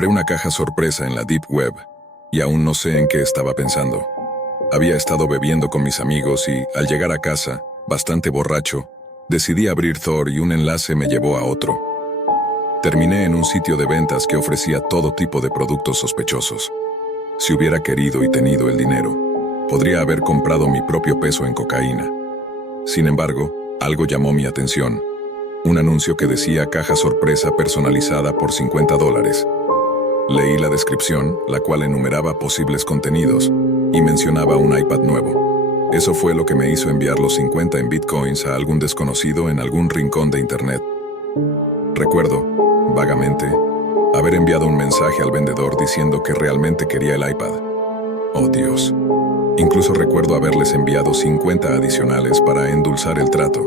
Compré una caja sorpresa en la Deep Web y aún no sé en qué estaba pensando. Había estado bebiendo con mis amigos y, al llegar a casa, bastante borracho, decidí abrir Thor y un enlace me llevó a otro. Terminé en un sitio de ventas que ofrecía todo tipo de productos sospechosos. Si hubiera querido y tenido el dinero, podría haber comprado mi propio peso en cocaína. Sin embargo, algo llamó mi atención. Un anuncio que decía caja sorpresa personalizada por $50. Leí la descripción, la cual enumeraba posibles contenidos, y mencionaba un iPad nuevo. Eso fue lo que me hizo enviar los 50 en bitcoins a algún desconocido en algún rincón de internet. Recuerdo, vagamente, haber enviado un mensaje al vendedor diciendo que realmente quería el iPad. Oh Dios. Incluso recuerdo haberles enviado 50 adicionales para endulzar el trato.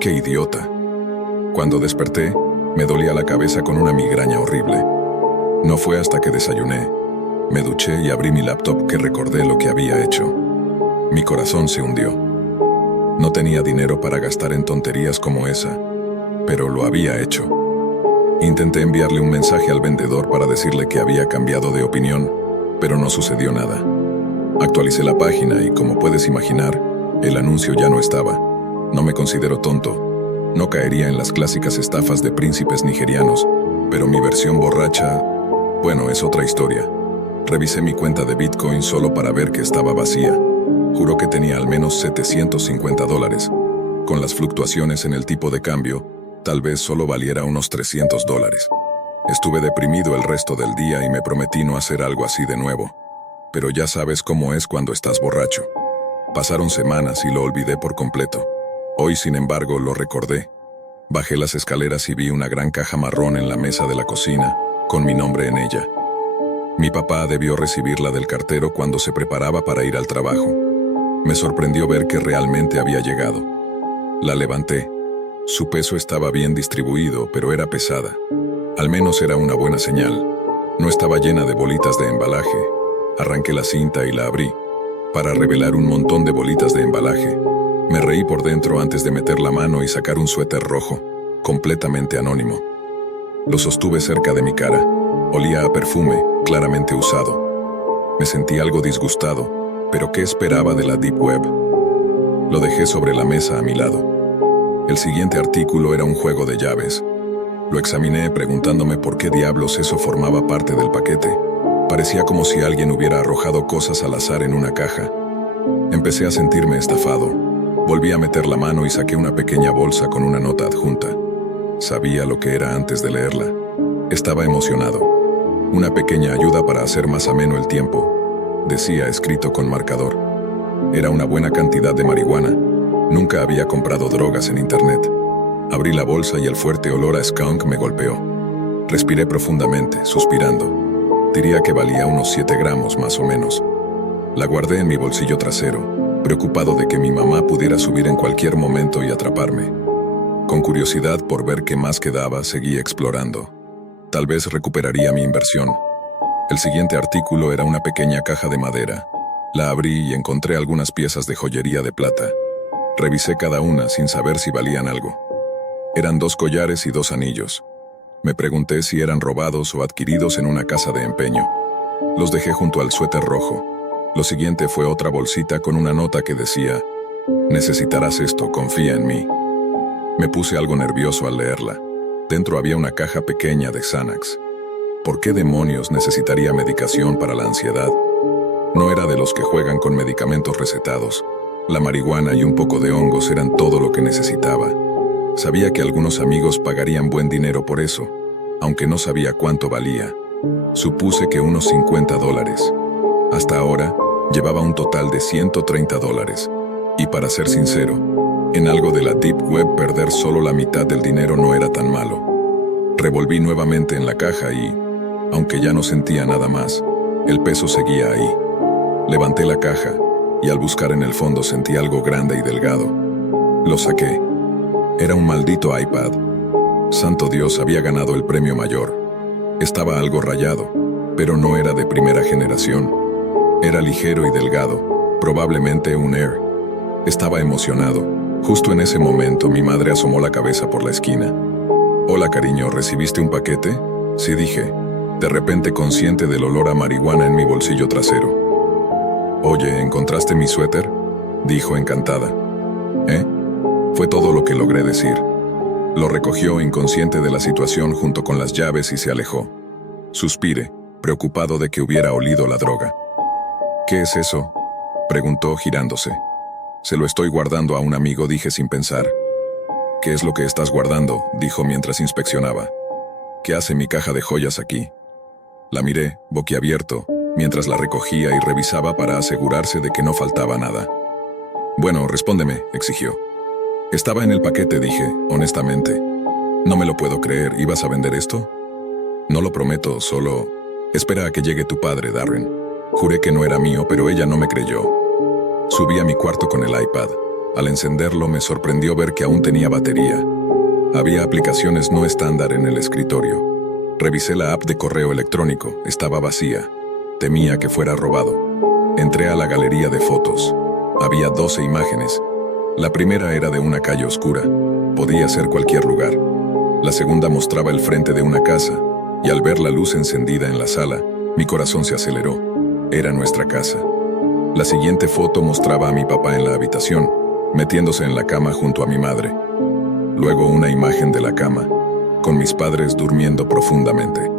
¡Qué idiota! Cuando desperté, me dolía la cabeza con una migraña horrible. No fue hasta que desayuné, me duché y abrí mi laptop que recordé lo que había hecho. Mi corazón se hundió. No tenía dinero para gastar en tonterías como esa, pero lo había hecho. Intenté enviarle un mensaje al vendedor para decirle que había cambiado de opinión, pero no sucedió nada. Actualicé la página y, como puedes imaginar, el anuncio ya no estaba. No me considero tonto. No caería en las clásicas estafas de príncipes nigerianos, pero mi versión borracha, bueno, es otra historia. Revisé mi cuenta de Bitcoin solo para ver que estaba vacía. Juró que tenía al menos $750. Con las fluctuaciones en el tipo de cambio, tal vez solo valiera unos $300. Estuve deprimido el resto del día y me prometí no hacer algo así de nuevo. Pero ya sabes cómo es cuando estás borracho. Pasaron semanas y lo olvidé por completo. Hoy, sin embargo, lo recordé. Bajé las escaleras y vi una gran caja marrón en la mesa de la cocina, con mi nombre en ella. Mi papá debió recibirla del cartero cuando se preparaba para ir al trabajo. Me sorprendió ver que realmente había llegado. La levanté. Su peso estaba bien distribuido, pero era pesada. Al menos era una buena señal. No estaba llena de bolitas de embalaje. Arranqué la cinta y la abrí, para revelar un montón de bolitas de embalaje. Me reí por dentro antes de meter la mano y sacar un suéter rojo, completamente anónimo. Lo sostuve cerca de mi cara. Olía a perfume, claramente usado. Me sentí algo disgustado, pero ¿qué esperaba de la Deep Web? Lo dejé sobre la mesa a mi lado. El siguiente artículo era un juego de llaves. Lo examiné preguntándome por qué diablos eso formaba parte del paquete. Parecía como si alguien hubiera arrojado cosas al azar en una caja. Empecé a sentirme estafado. Volví a meter la mano y saqué una pequeña bolsa con una nota adjunta. Sabía lo que era antes de leerla. Estaba emocionado. Una pequeña ayuda para hacer más ameno el tiempo, decía escrito con marcador. Era una buena cantidad de marihuana. Nunca había comprado drogas en internet. Abrí la bolsa y el fuerte olor a skunk me golpeó. Respiré profundamente, suspirando. Diría que valía unos 7 gramos más o menos. La guardé en mi bolsillo trasero, preocupado de que mi mamá pudiera subir en cualquier momento y atraparme. Con curiosidad por ver qué más quedaba, seguí explorando. Tal vez recuperaría mi inversión. El siguiente artículo era una pequeña caja de madera. La abrí y encontré algunas piezas de joyería de plata. Revisé cada una sin saber si valían algo. Eran 2 collares y 2 anillos. Me pregunté si eran robados o adquiridos en una casa de empeño. Los dejé junto al suéter rojo. Lo siguiente fue otra bolsita con una nota que decía: necesitarás esto, confía en mí. Me puse algo nervioso al leerla. Dentro había una caja pequeña de Xanax. ¿Por qué demonios necesitaría medicación para la ansiedad? No era de los que juegan con medicamentos recetados. La marihuana y un poco de hongos eran todo lo que necesitaba. Sabía que algunos amigos pagarían buen dinero por eso, aunque no sabía cuánto valía. Supuse que unos $50. Hasta ahora, llevaba un total de $130. Y para ser sincero, en algo de la Deep Web perder solo la mitad del dinero no era tan malo. Revolví nuevamente en la caja y, aunque ya no sentía nada más, el peso seguía ahí. Levanté la caja y al buscar en el fondo sentí algo grande y delgado. Lo saqué. Era un maldito iPad. Santo Dios, había ganado el premio mayor. Estaba algo rayado, pero no era de primera generación. Era ligero y delgado, probablemente un Air. Estaba emocionado. Justo en ese momento mi madre asomó la cabeza por la esquina. «Hola, cariño, ¿recibiste un paquete?» Sí, dije. de repente consciente del olor a marihuana en mi bolsillo trasero. «Oye, ¿encontraste mi suéter?», dijo encantada. «¿Eh?», fue todo lo que logré decir. Lo recogió inconsciente de la situación junto con las llaves y se alejó. Suspiré, preocupado de que hubiera olido la droga. «¿Qué es eso?», preguntó girándose. «Se lo estoy guardando a un amigo», dije sin pensar. «¿Qué es lo que estás guardando?», dijo mientras inspeccionaba. «¿Qué hace mi caja de joyas aquí?». La miré, boquiabierto, mientras la recogía y revisaba para asegurarse de que no faltaba nada. «Bueno, respóndeme», exigió. «Estaba en el paquete», dije, honestamente. «No me lo puedo creer, ¿ibas a vender esto?». «No lo prometo, solo... Espera a que llegue tu padre, Darren». Juré que no era mío, pero ella no me creyó. Subí a mi cuarto con el iPad. Al encenderlo me sorprendió ver que aún tenía batería. Había aplicaciones no estándar en el escritorio. Revisé la app de correo electrónico, estaba vacía. Temía que fuera robado. Entré a la galería de fotos. Había 12 imágenes. La primera era de una calle oscura. Podía ser cualquier lugar. La segunda mostraba el frente de una casa, y al ver la luz encendida en la sala, mi corazón se aceleró. Era nuestra casa. La siguiente foto mostraba a mi papá en la habitación, metiéndose en la cama junto a mi madre. Luego una imagen de la cama, con mis padres durmiendo profundamente.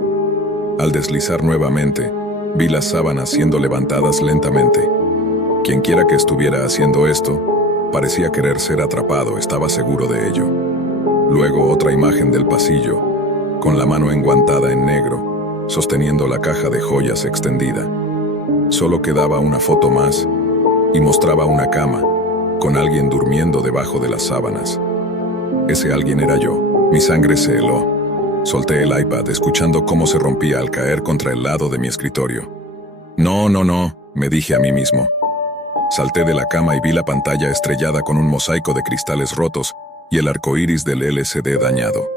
Al deslizar nuevamente, vi las sábanas siendo levantadas lentamente. Quienquiera que estuviera haciendo esto, parecía querer ser atrapado, estaba seguro de ello. Luego otra imagen del pasillo, con la mano enguantada en negro, sosteniendo la caja de joyas extendida. Solo quedaba una foto más, y mostraba una cama, con alguien durmiendo debajo de las sábanas. Ese alguien era yo. Mi sangre se heló. Solté el iPad, escuchando cómo se rompía al caer contra el lado de mi escritorio. «No, no, no», me dije a mí mismo. Salté de la cama y vi la pantalla estrellada con un mosaico de cristales rotos y el arco iris del LCD dañado.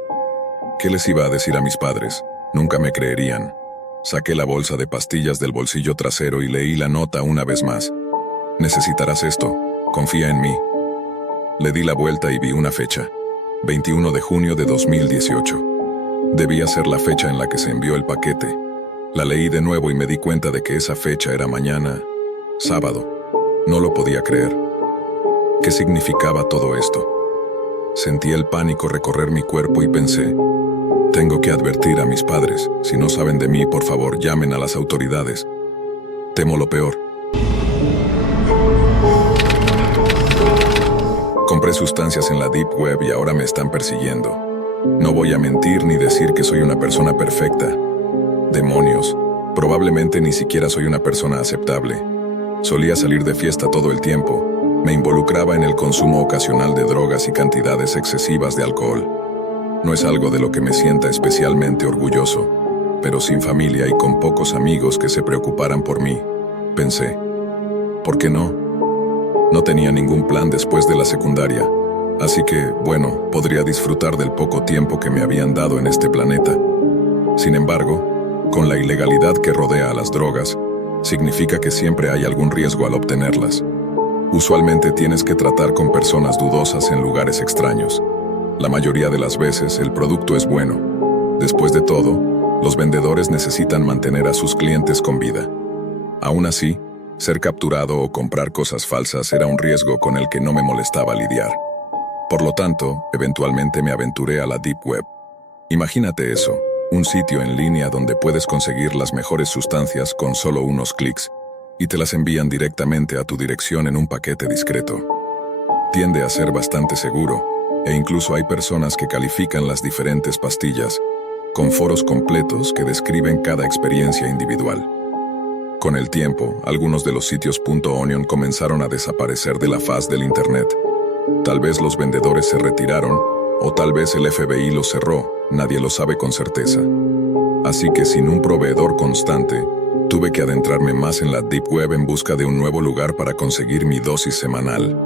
¿Qué les iba a decir a mis padres? Nunca me creerían. Saqué la bolsa de pastillas del bolsillo trasero y leí la nota una vez más. «Necesitarás esto. Confía en mí». Le di la vuelta y vi una fecha. 21 de junio de 2018. Debía ser la fecha en la que se envió el paquete. La leí de nuevo y me di cuenta de que esa fecha era mañana, sábado. No lo podía creer. ¿Qué significaba todo esto? Sentí el pánico recorrer mi cuerpo y pensé, tengo que advertir a mis padres. Si no saben de mí, por favor, llamen a las autoridades. Temo lo peor. Compré sustancias en la Deep Web y ahora me están persiguiendo. No voy a mentir ni decir que soy una persona perfecta. Demonios, probablemente ni siquiera soy una persona aceptable. Solía salir de fiesta todo el tiempo. Me involucraba en el consumo ocasional de drogas y cantidades excesivas de alcohol. No es algo de lo que me sienta especialmente orgulloso, pero sin familia y con pocos amigos que se preocuparan por mí, pensé, ¿por qué no? No tenía ningún plan después de la secundaria, así que, bueno, podría disfrutar del poco tiempo que me habían dado en este planeta. Sin embargo, con la ilegalidad que rodea a las drogas, significa que siempre hay algún riesgo al obtenerlas. Usualmente tienes que tratar con personas dudosas en lugares extraños. La mayoría de las veces el producto es bueno. Después de todo, los vendedores necesitan mantener a sus clientes con vida. Aún así, ser capturado o comprar cosas falsas era un riesgo con el que no me molestaba lidiar. Por lo tanto, eventualmente me aventuré a la Deep Web. Imagínate eso, un sitio en línea donde puedes conseguir las mejores sustancias con solo unos clics, y te las envían directamente a tu dirección en un paquete discreto. Tiende a ser bastante seguro, e incluso hay personas que califican las diferentes pastillas, con foros completos que describen cada experiencia individual. Con el tiempo, algunos de los sitios .onion comenzaron a desaparecer de la faz del Internet. Tal vez los vendedores se retiraron, o tal vez el FBI los cerró, nadie lo sabe con certeza. Así que sin un proveedor constante, tuve que adentrarme más en la Deep Web en busca de un nuevo lugar para conseguir mi dosis semanal.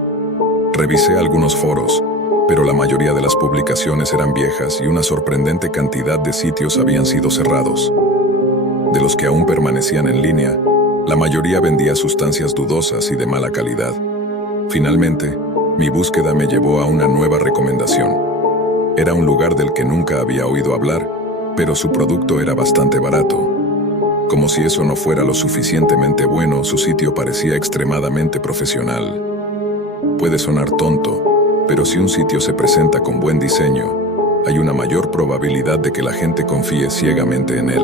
Revisé algunos foros, pero la mayoría de las publicaciones eran viejas y una sorprendente cantidad de sitios habían sido cerrados. De los que aún permanecían en línea, la mayoría vendía sustancias dudosas y de mala calidad. Finalmente, mi búsqueda me llevó a una nueva recomendación. Era un lugar del que nunca había oído hablar, pero su producto era bastante barato. Como si eso no fuera lo suficientemente bueno, su sitio parecía extremadamente profesional. Puede sonar tonto, pero si un sitio se presenta con buen diseño, hay una mayor probabilidad de que la gente confíe ciegamente en él.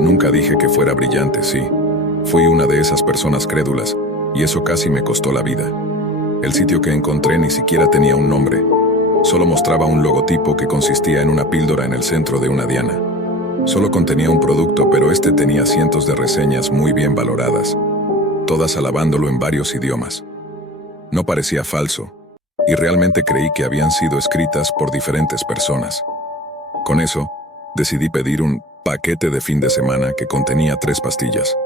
Nunca dije que fuera brillante, sí. Fui una de esas personas crédulas, y eso casi me costó la vida. El sitio que encontré ni siquiera tenía un nombre. Solo mostraba un logotipo que consistía en una píldora en el centro de una diana. Solo contenía un producto, pero este tenía cientos de reseñas muy bien valoradas, todas alabándolo en varios idiomas. No parecía falso, y realmente creí que habían sido escritas por diferentes personas. Con eso, decidí pedir un paquete de fin de semana que contenía 3 pastillas.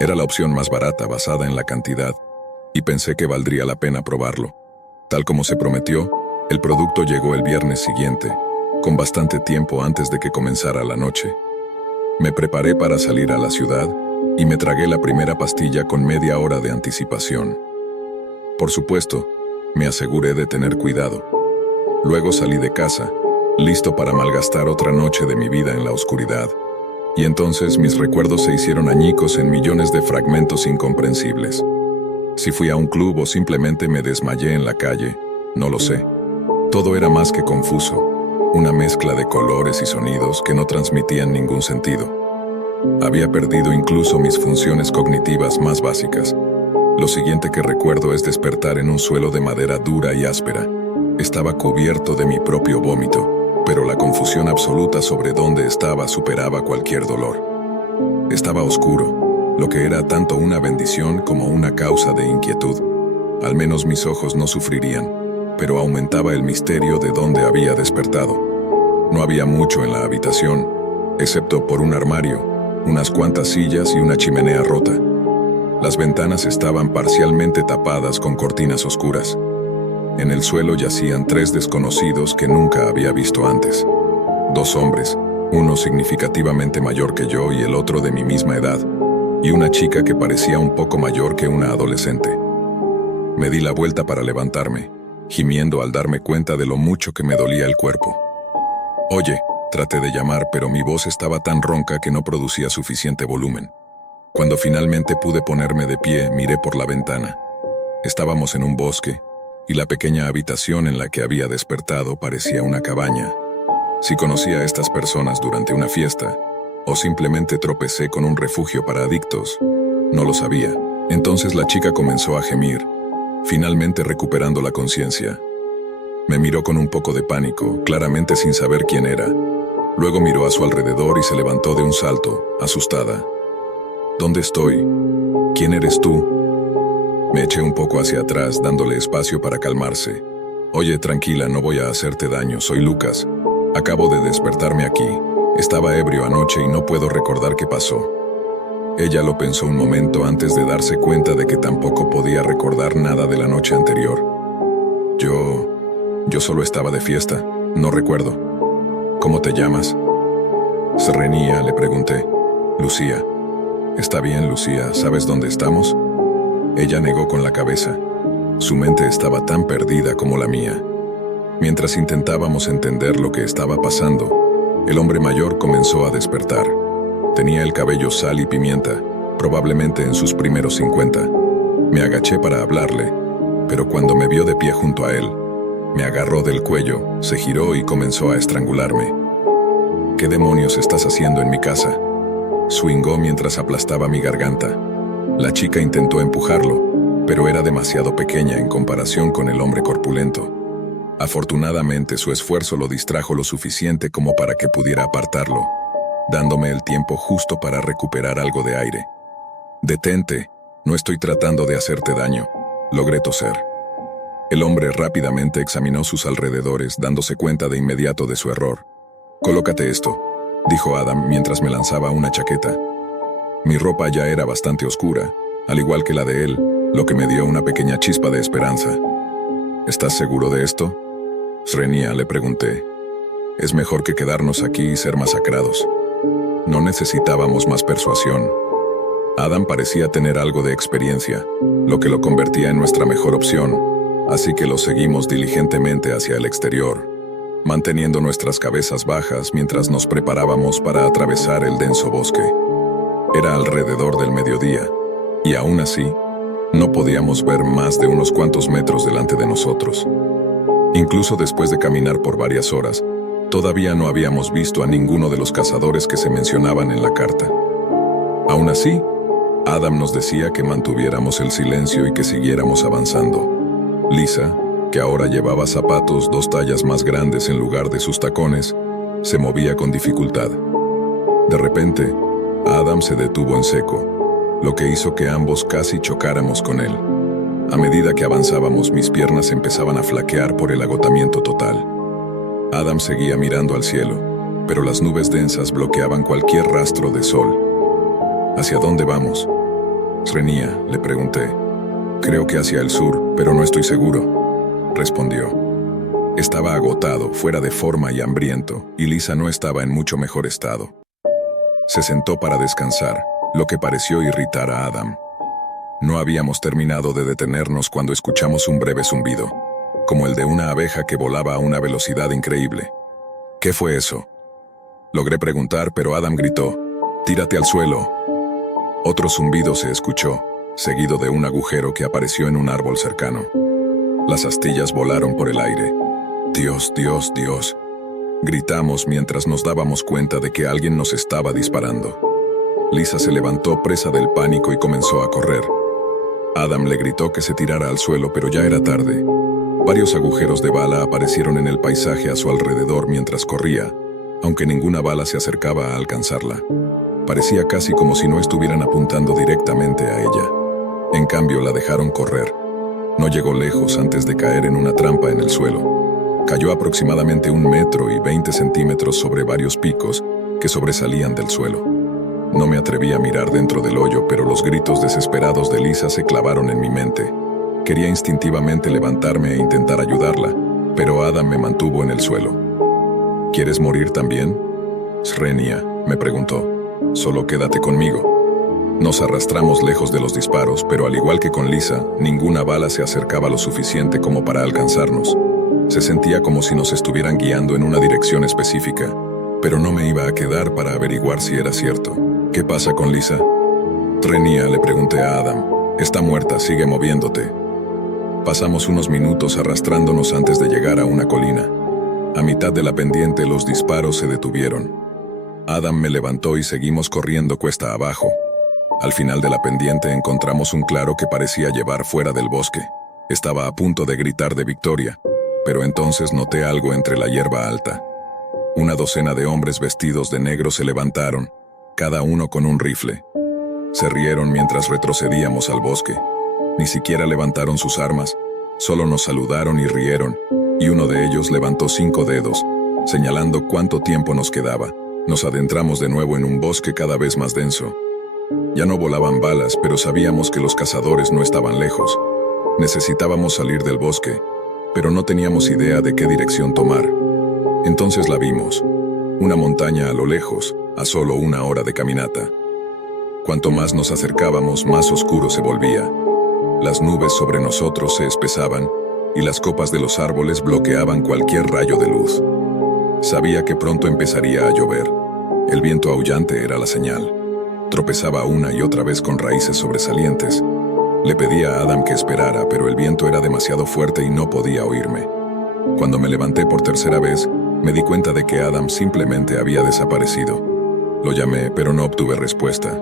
Era la opción más barata basada en la cantidad, y pensé que valdría la pena probarlo. Tal como se prometió, el producto llegó el viernes siguiente, con bastante tiempo antes de que comenzara la noche. Me preparé para salir a la ciudad, y me tragué la primera pastilla con media hora de anticipación. Por supuesto, me aseguré de tener cuidado. Luego salí de casa, listo para malgastar otra noche de mi vida en la oscuridad. Y entonces mis recuerdos se hicieron añicos en millones de fragmentos incomprensibles. Si fui a un club o simplemente me desmayé en la calle, no lo sé. Todo era más que confuso, una mezcla de colores y sonidos que no transmitían ningún sentido. Había perdido incluso mis funciones cognitivas más básicas. Lo siguiente que recuerdo es despertar en un suelo de madera dura y áspera. Estaba cubierto de mi propio vómito, pero la confusión absoluta sobre dónde estaba superaba cualquier dolor. Estaba oscuro, lo que era tanto una bendición como una causa de inquietud. Al menos mis ojos no sufrirían, pero aumentaba el misterio de dónde había despertado. No había mucho en la habitación, excepto por un armario, unas cuantas sillas y una chimenea rota. Las ventanas estaban parcialmente tapadas con cortinas oscuras. En el suelo yacían 3 desconocidos que nunca había visto antes. 2 hombres, uno significativamente mayor que yo y el otro de mi misma edad, y una chica que parecía un poco mayor que una adolescente. Me di la vuelta para levantarme, gimiendo al darme cuenta de lo mucho que me dolía el cuerpo. «Oye», traté de llamar, pero mi voz estaba tan ronca que no producía suficiente volumen. Cuando finalmente pude ponerme de pie, miré por la ventana. Estábamos en un bosque, y la pequeña habitación en la que había despertado parecía una cabaña. Si conocía a estas personas durante una fiesta, o simplemente tropecé con un refugio para adictos, no lo sabía. Entonces la chica comenzó a gemir, finalmente recuperando la conciencia. Me miró con un poco de pánico, claramente sin saber quién era. Luego miró a su alrededor y se levantó de un salto, asustada. «¿Dónde estoy? ¿Quién eres tú?» Me eché un poco hacia atrás, dándole espacio para calmarse. «Oye, tranquila, no voy a hacerte daño, soy Lucas. Acabo de despertarme aquí. Estaba ebrio anoche y no puedo recordar qué pasó». Ella lo pensó un momento antes de darse cuenta de que tampoco podía recordar nada de la noche anterior. Yo solo estaba de fiesta, no recuerdo. «¿Cómo te llamas?» «Serenia», le pregunté. «Lucía». «Está bien, Lucía, ¿sabes dónde estamos?» Ella negó con la cabeza. Su mente estaba tan perdida como la mía. Mientras intentábamos entender lo que estaba pasando, el hombre mayor comenzó a despertar. Tenía el cabello sal y pimienta, probablemente en sus primeros 50. Me agaché para hablarle, pero cuando me vio de pie junto a él, me agarró del cuello, se giró y comenzó a estrangularme. «¿Qué demonios estás haciendo en mi casa?», swingó mientras aplastaba mi garganta. La chica intentó empujarlo, pero era demasiado pequeña en comparación con el hombre corpulento. Afortunadamente, su esfuerzo lo distrajo lo suficiente como para que pudiera apartarlo, dándome el tiempo justo para recuperar algo de aire. «Detente, no estoy tratando de hacerte daño», logré toser. El hombre rápidamente examinó sus alrededores, dándose cuenta de inmediato de su error. «Colócate esto», dijo Adam mientras me lanzaba una chaqueta. Mi ropa ya era bastante oscura, al igual que la de él, lo que me dio una pequeña chispa de esperanza. «¿Estás seguro de esto?» «Srenia», le pregunté. «Es mejor que quedarnos aquí y ser masacrados». No necesitábamos más persuasión. Adam parecía tener algo de experiencia, lo que lo convertía en nuestra mejor opción, así que lo seguimos diligentemente hacia el exterior. manteniendo nuestras cabezas bajas mientras nos preparábamos para atravesar el denso bosque. Era alrededor del mediodía, y aún así, no podíamos ver más de unos cuantos metros delante de nosotros. Incluso después de caminar por varias horas, todavía no habíamos visto a ninguno de los cazadores que se mencionaban en la carta. Aún así, Adam nos decía que mantuviéramos el silencio y que siguiéramos avanzando. Lisa, que ahora llevaba zapatos 2 tallas más grandes en lugar de sus tacones, se movía con dificultad. De repente, Adam se detuvo en seco, lo que hizo que ambos casi chocáramos con él. A medida que avanzábamos, mis piernas empezaban a flaquear por el agotamiento total. Adam seguía mirando al cielo, pero las nubes densas bloqueaban cualquier rastro de sol. ¿Hacia dónde vamos? Srenia, le pregunté. Creo que hacia el sur, pero no estoy seguro, respondió. Estaba agotado, fuera de forma y hambriento, y Lisa no estaba en mucho mejor estado. Se sentó para descansar, lo que pareció irritar a Adam. No habíamos terminado de detenernos cuando escuchamos un breve zumbido, como el de una abeja que volaba a una velocidad increíble. ¿Qué fue eso? Logré preguntar, pero Adam gritó, «¡Tírate al suelo!». Otro zumbido se escuchó, seguido de un agujero que apareció en un árbol cercano. Las astillas volaron por el aire. «Dios, Dios, Dios», gritamos mientras nos dábamos cuenta de que alguien nos estaba disparando. Lisa se levantó presa del pánico y comenzó a correr. Adam le gritó que se tirara al suelo, pero ya era tarde. Varios agujeros de bala aparecieron en el paisaje a su alrededor mientras corría, aunque ninguna bala se acercaba a alcanzarla. Parecía casi como si no estuvieran apuntando directamente a ella. En cambio, la dejaron correr. No llegó lejos antes de caer en una trampa en el suelo. Cayó aproximadamente 1,20 m sobre varios picos que sobresalían del suelo. No me atreví a mirar dentro del hoyo, pero los gritos desesperados de Lisa se clavaron en mi mente. Quería instintivamente levantarme e intentar ayudarla, pero Adam me mantuvo en el suelo. ¿Quieres morir también? Srenia, me preguntó. Solo quédate conmigo. Nos arrastramos lejos de los disparos, pero al igual que con Lisa, ninguna bala se acercaba lo suficiente como para alcanzarnos. Se sentía como si nos estuvieran guiando en una dirección específica, pero no me iba a quedar para averiguar si era cierto. ¿Qué pasa con Lisa? Srenia, le pregunté a Adam. Está muerta, sigue moviéndote. Pasamos unos minutos arrastrándonos antes de llegar a una colina. A mitad de la pendiente los disparos se detuvieron. Adam me levantó y seguimos corriendo cuesta abajo. Al final de la pendiente encontramos un claro que parecía llevar fuera del bosque. Estaba a punto de gritar de victoria, pero entonces noté algo entre la hierba alta. Una docena de hombres vestidos de negro se levantaron, cada uno con un rifle. Se rieron mientras retrocedíamos al bosque. Ni siquiera levantaron sus armas, solo nos saludaron y rieron, y uno de ellos levantó 5 dedos, señalando cuánto tiempo nos quedaba. Nos adentramos de nuevo en un bosque cada vez más denso. Ya no volaban balas, pero sabíamos que los cazadores no estaban lejos. Necesitábamos salir del bosque, pero no teníamos idea de qué dirección tomar. Entonces la vimos, una montaña a lo lejos, a solo 1 hora de caminata. Cuanto más nos acercábamos, más oscuro se volvía. Las nubes sobre nosotros se espesaban, y las copas de los árboles bloqueaban cualquier rayo de luz. Sabía que pronto empezaría a llover. El viento aullante era la señal. Tropezaba una y otra vez con raíces sobresalientes. Le pedí a Adam que esperara, pero el viento era demasiado fuerte y no podía oírme. Cuando me levanté por tercera vez, me di cuenta de que Adam simplemente había desaparecido. Lo llamé, pero no obtuve respuesta.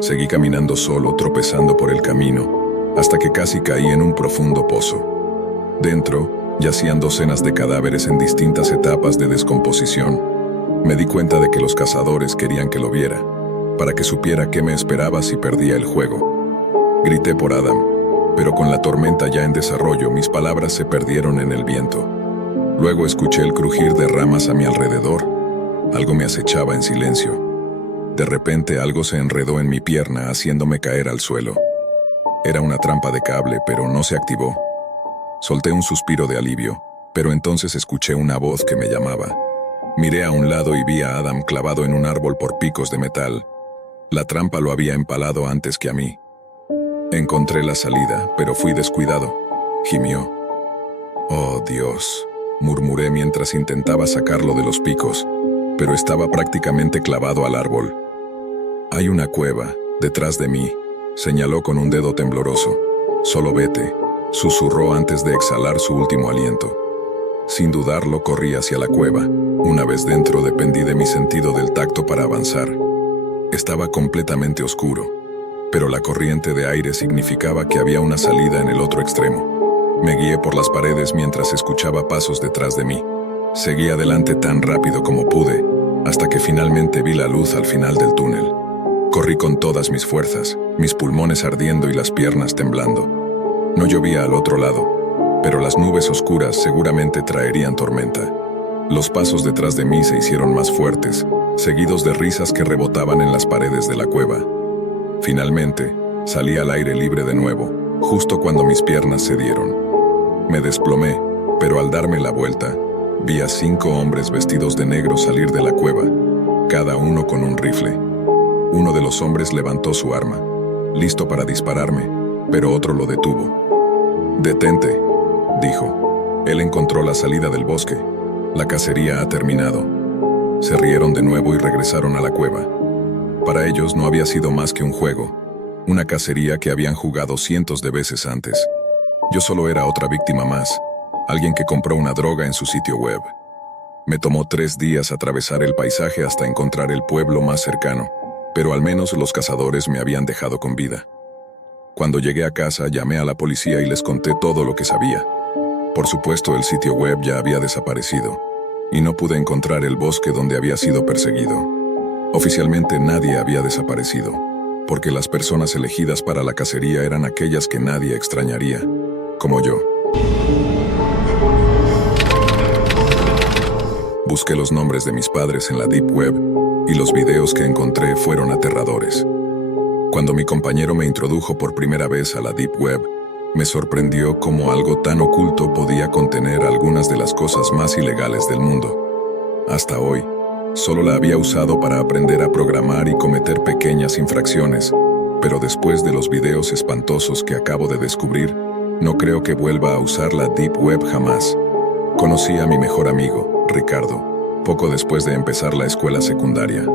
Seguí caminando solo, tropezando por el camino, hasta que casi caí en un profundo pozo. Dentro, yacían docenas de cadáveres en distintas etapas de descomposición. Me di cuenta de que los cazadores querían que lo viera, para que supiera qué me esperaba si perdía el juego. Grité por Adam, pero con la tormenta ya en desarrollo, mis palabras se perdieron en el viento. Luego escuché el crujir de ramas a mi alrededor. Algo me acechaba en silencio. De repente algo se enredó en mi pierna, haciéndome caer al suelo. Era una trampa de cable, pero no se activó. Solté un suspiro de alivio, pero entonces escuché una voz que me llamaba. Miré a un lado y vi a Adam clavado en un árbol por picos de metal. La trampa lo había empalado antes que a mí. Encontré la salida, pero fui descuidado. Gimió. «Oh, Dios», murmuré mientras intentaba sacarlo de los picos, pero estaba prácticamente clavado al árbol. Hay una cueva, detrás de mí, señaló con un dedo tembloroso. Solo vete, susurró antes de exhalar su último aliento. Sin dudarlo, corrí hacia la cueva. Una vez dentro, dependí de mi sentido del tacto para avanzar. Estaba completamente oscuro, pero la corriente de aire significaba que había una salida en el otro extremo. Me guié por las paredes mientras escuchaba pasos detrás de mí. Seguí adelante tan rápido como pude, hasta que finalmente vi la luz al final del túnel. Corrí con todas mis fuerzas, mis pulmones ardiendo y las piernas temblando. No llovía al otro lado, pero las nubes oscuras seguramente traerían tormenta. Los pasos detrás de mí se hicieron más fuertes, seguidos de risas que rebotaban en las paredes de la cueva. Finalmente, salí al aire libre de nuevo, justo cuando mis piernas cedieron. Me desplomé, pero al darme la vuelta, vi a 5 hombres vestidos de negro salir de la cueva, cada uno con un rifle. Uno de los hombres levantó su arma, listo para dispararme, pero otro lo detuvo. «Detente», dijo. Él encontró la salida del bosque. La cacería ha terminado. Se rieron de nuevo y regresaron a la cueva. Para ellos no había sido más que un juego, una cacería que habían jugado cientos de veces antes. Yo solo era otra víctima más, alguien que compró una droga en su sitio web. Me tomó 3 días atravesar el paisaje hasta encontrar el pueblo más cercano, pero al menos los cazadores me habían dejado con vida. Cuando llegué a casa, llamé a la policía y les conté todo lo que sabía. Por supuesto, el sitio web ya había desaparecido, y no pude encontrar el bosque donde había sido perseguido. Oficialmente nadie había desaparecido, porque las personas elegidas para la cacería eran aquellas que nadie extrañaría, como yo. Busqué los nombres de mis padres en la Deep Web, y los videos que encontré fueron aterradores. Cuando mi compañero me introdujo por primera vez a la Deep Web, me sorprendió cómo algo tan oculto podía contener algunas de las cosas más ilegales del mundo. Hasta hoy, solo la había usado para aprender a programar y cometer pequeñas infracciones, pero después de los videos espantosos que acabo de descubrir, no creo que vuelva a usar la Deep Web jamás. Conocí a mi mejor amigo, Ricardo, poco después de empezar la escuela secundaria.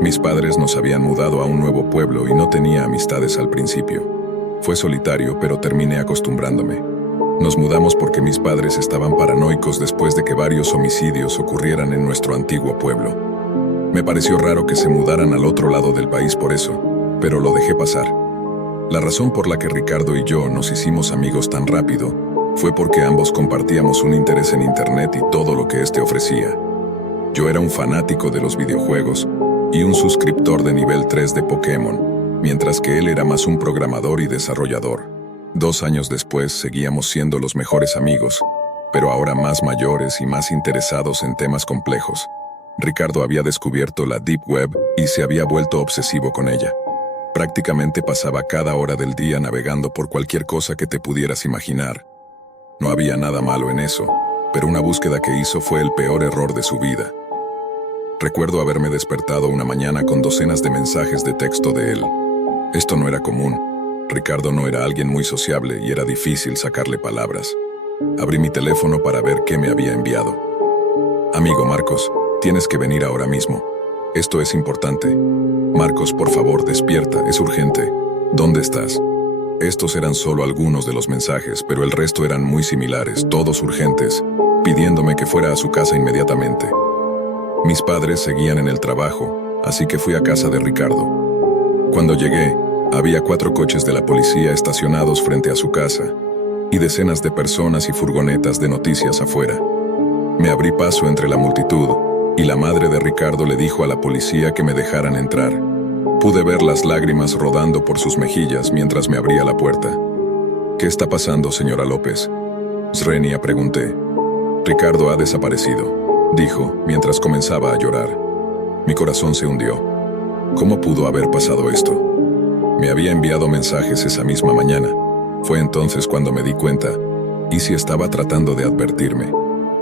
Mis padres nos habían mudado a un nuevo pueblo y no tenía amistades al principio. Fue solitario, pero terminé acostumbrándome. Nos mudamos porque mis padres estaban paranoicos después de que varios homicidios ocurrieran en nuestro antiguo pueblo. Me pareció raro que se mudaran al otro lado del país por eso, pero lo dejé pasar. La razón por la que Ricardo y yo nos hicimos amigos tan rápido fue porque ambos compartíamos un interés en Internet y todo lo que éste ofrecía. Yo era un fanático de los videojuegos y un suscriptor de nivel 3 de Pokémon, mientras que él era más un programador y desarrollador. 2 años después seguíamos siendo los mejores amigos, pero ahora más mayores y más interesados en temas complejos. Ricardo había descubierto la Deep Web y se había vuelto obsesivo con ella. Prácticamente pasaba cada hora del día navegando por cualquier cosa que te pudieras imaginar. No había nada malo en eso, pero una búsqueda que hizo fue el peor error de su vida. Recuerdo haberme despertado una mañana con docenas de mensajes de texto de él. Esto no era común. Ricardo no era alguien muy sociable y era difícil sacarle palabras. Abrí mi teléfono para ver qué me había enviado. «Amigo Marcos, tienes que venir ahora mismo. Esto es importante. Marcos, por favor, despierta, es urgente. ¿Dónde estás?» Estos eran solo algunos de los mensajes, pero el resto eran muy similares, todos urgentes, pidiéndome que fuera a su casa inmediatamente. Mis padres seguían en el trabajo, así que fui a casa de Ricardo. Cuando llegué, había 4 coches de la policía estacionados frente a su casa, y decenas de personas y furgonetas de noticias afuera. Me abrí paso entre la multitud, y la madre de Ricardo le dijo a la policía que me dejaran entrar. Pude ver las lágrimas rodando por sus mejillas mientras me abría la puerta. «¿Qué está pasando, señora López?», Srenia pregunté. «Ricardo ha desaparecido», dijo, mientras comenzaba a llorar. Mi corazón se hundió. ¿Cómo pudo haber pasado esto? Me había enviado mensajes esa misma mañana. Fue entonces cuando me di cuenta. ¿Y si estaba tratando de advertirme?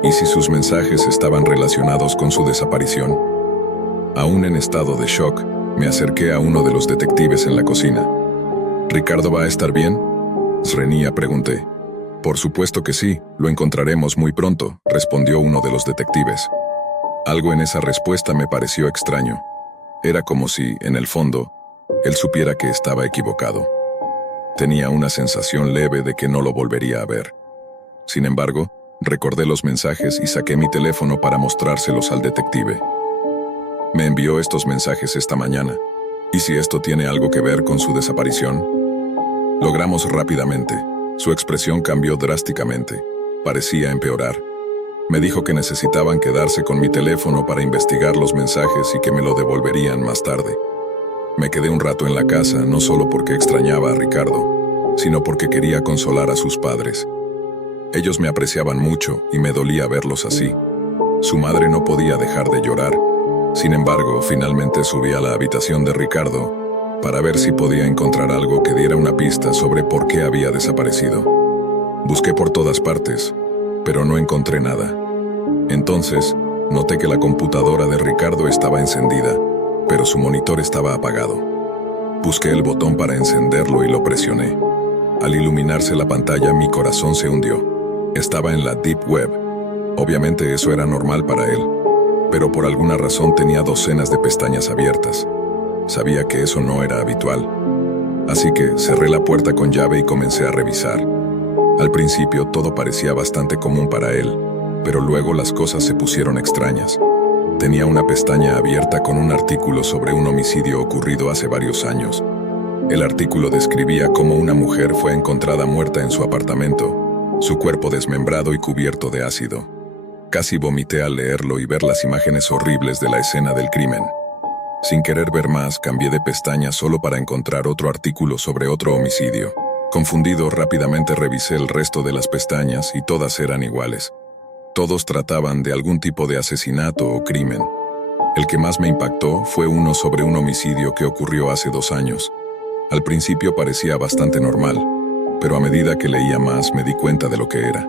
¿Y si sus mensajes estaban relacionados con su desaparición? Aún en estado de shock, me acerqué a uno de los detectives en la cocina. «¿Ricardo va a estar bien?», Srenia pregunté. Por supuesto que sí, lo encontraremos muy pronto, respondió uno de los detectives. Algo en esa respuesta me pareció extraño. Era como si, en el fondo, él supiera que estaba equivocado. Tenía una sensación leve de que no lo volvería a ver. Sin embargo, recordé los mensajes y saqué mi teléfono para mostrárselos al detective. Me envió estos mensajes esta mañana. ¿Y si esto tiene algo que ver con su desaparición? Logramos rápidamente. Su expresión cambió drásticamente. Parecía empeorar. Me dijo que necesitaban quedarse con mi teléfono para investigar los mensajes y que me lo devolverían más tarde. Me quedé un rato en la casa, no solo porque extrañaba a Ricardo, sino porque quería consolar a sus padres. Ellos me apreciaban mucho y me dolía verlos así. Su madre no podía dejar de llorar. Sin embargo, finalmente subí a la habitación de Ricardo para ver si podía encontrar algo que diera una pista sobre por qué había desaparecido. Busqué por todas partes, pero no encontré nada. Entonces, noté que la computadora de Ricardo estaba encendida, pero su monitor estaba apagado. Busqué el botón para encenderlo y lo presioné. Al iluminarse la pantalla, mi corazón se hundió. Estaba en la Deep Web. Obviamente eso era normal para él, pero por alguna razón tenía docenas de pestañas abiertas. Sabía que eso no era habitual. Así que cerré la puerta con llave y comencé a revisar. Al principio todo parecía bastante común para él, pero luego las cosas se pusieron extrañas. Tenía una pestaña abierta con un artículo sobre un homicidio ocurrido hace varios años. El artículo describía cómo una mujer fue encontrada muerta en su apartamento, su cuerpo desmembrado y cubierto de ácido. Casi vomité al leerlo y ver las imágenes horribles de la escena del crimen. Sin querer ver más, cambié de pestaña solo para encontrar otro artículo sobre otro homicidio. Confundido, rápidamente revisé el resto de las pestañas y todas eran iguales. Todos trataban de algún tipo de asesinato o crimen. El que más me impactó fue uno sobre un homicidio que ocurrió hace 2 años. Al principio parecía bastante normal, pero a medida que leía más me di cuenta de lo que era.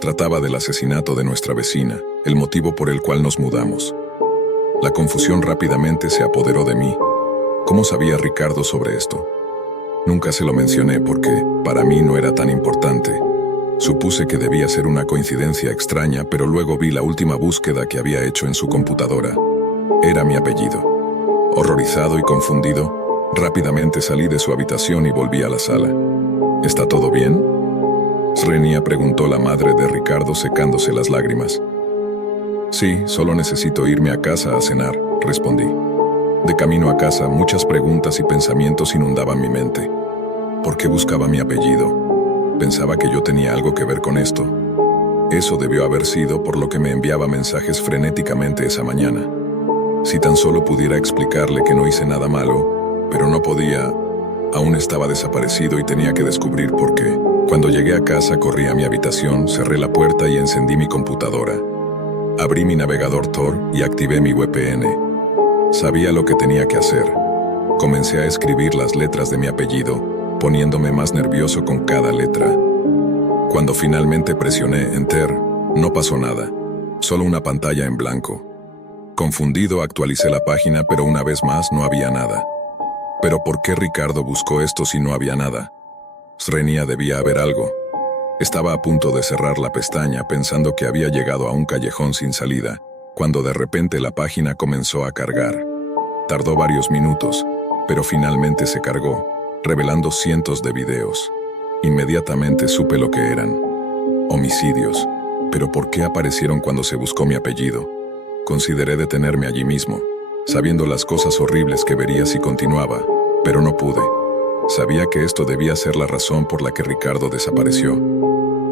Trataba del asesinato de nuestra vecina, el motivo por el cual nos mudamos. La confusión rápidamente se apoderó de mí. ¿Cómo sabía Ricardo sobre esto? Nunca se lo mencioné porque, para mí, no era tan importante. Supuse que debía ser una coincidencia extraña, pero luego vi la última búsqueda que había hecho en su computadora. Era mi apellido. Horrorizado y confundido, rápidamente salí de su habitación y volví a la sala. ¿Está todo bien?, Srenia preguntó la madre de Ricardo secándose las lágrimas. Sí, solo necesito irme a casa a cenar, respondí. De camino a casa, muchas preguntas y pensamientos inundaban mi mente. ¿Por qué buscaba mi apellido? Pensaba que yo tenía algo que ver con esto. Eso debió haber sido por lo que me enviaba mensajes frenéticamente esa mañana. Si tan solo pudiera explicarle que no hice nada malo, pero no podía. Aún estaba desaparecido y tenía que descubrir por qué. Cuando llegué a casa, corrí a mi habitación, cerré la puerta y encendí mi computadora. Abrí mi navegador Tor y activé mi VPN. Sabía lo que tenía que hacer. Comencé a escribir las letras de mi apellido, poniéndome más nervioso con cada letra. Cuando finalmente presioné Enter, no pasó nada, solo una pantalla en blanco. Confundido, actualicé la página, pero una vez más no había nada. ¿Pero por qué Ricardo buscó esto si no había nada? Srenia debía haber algo. Estaba a punto de cerrar la pestaña pensando que había llegado a un callejón sin salida, cuando de repente la página comenzó a cargar. Tardó varios minutos, pero finalmente se cargó, revelando cientos de videos. Inmediatamente supe lo que eran. Homicidios. ¿Pero por qué aparecieron cuando se buscó mi apellido? Consideré detenerme allí mismo, sabiendo las cosas horribles que vería si continuaba, pero no pude. Sabía que esto debía ser la razón por la que Ricardo desapareció.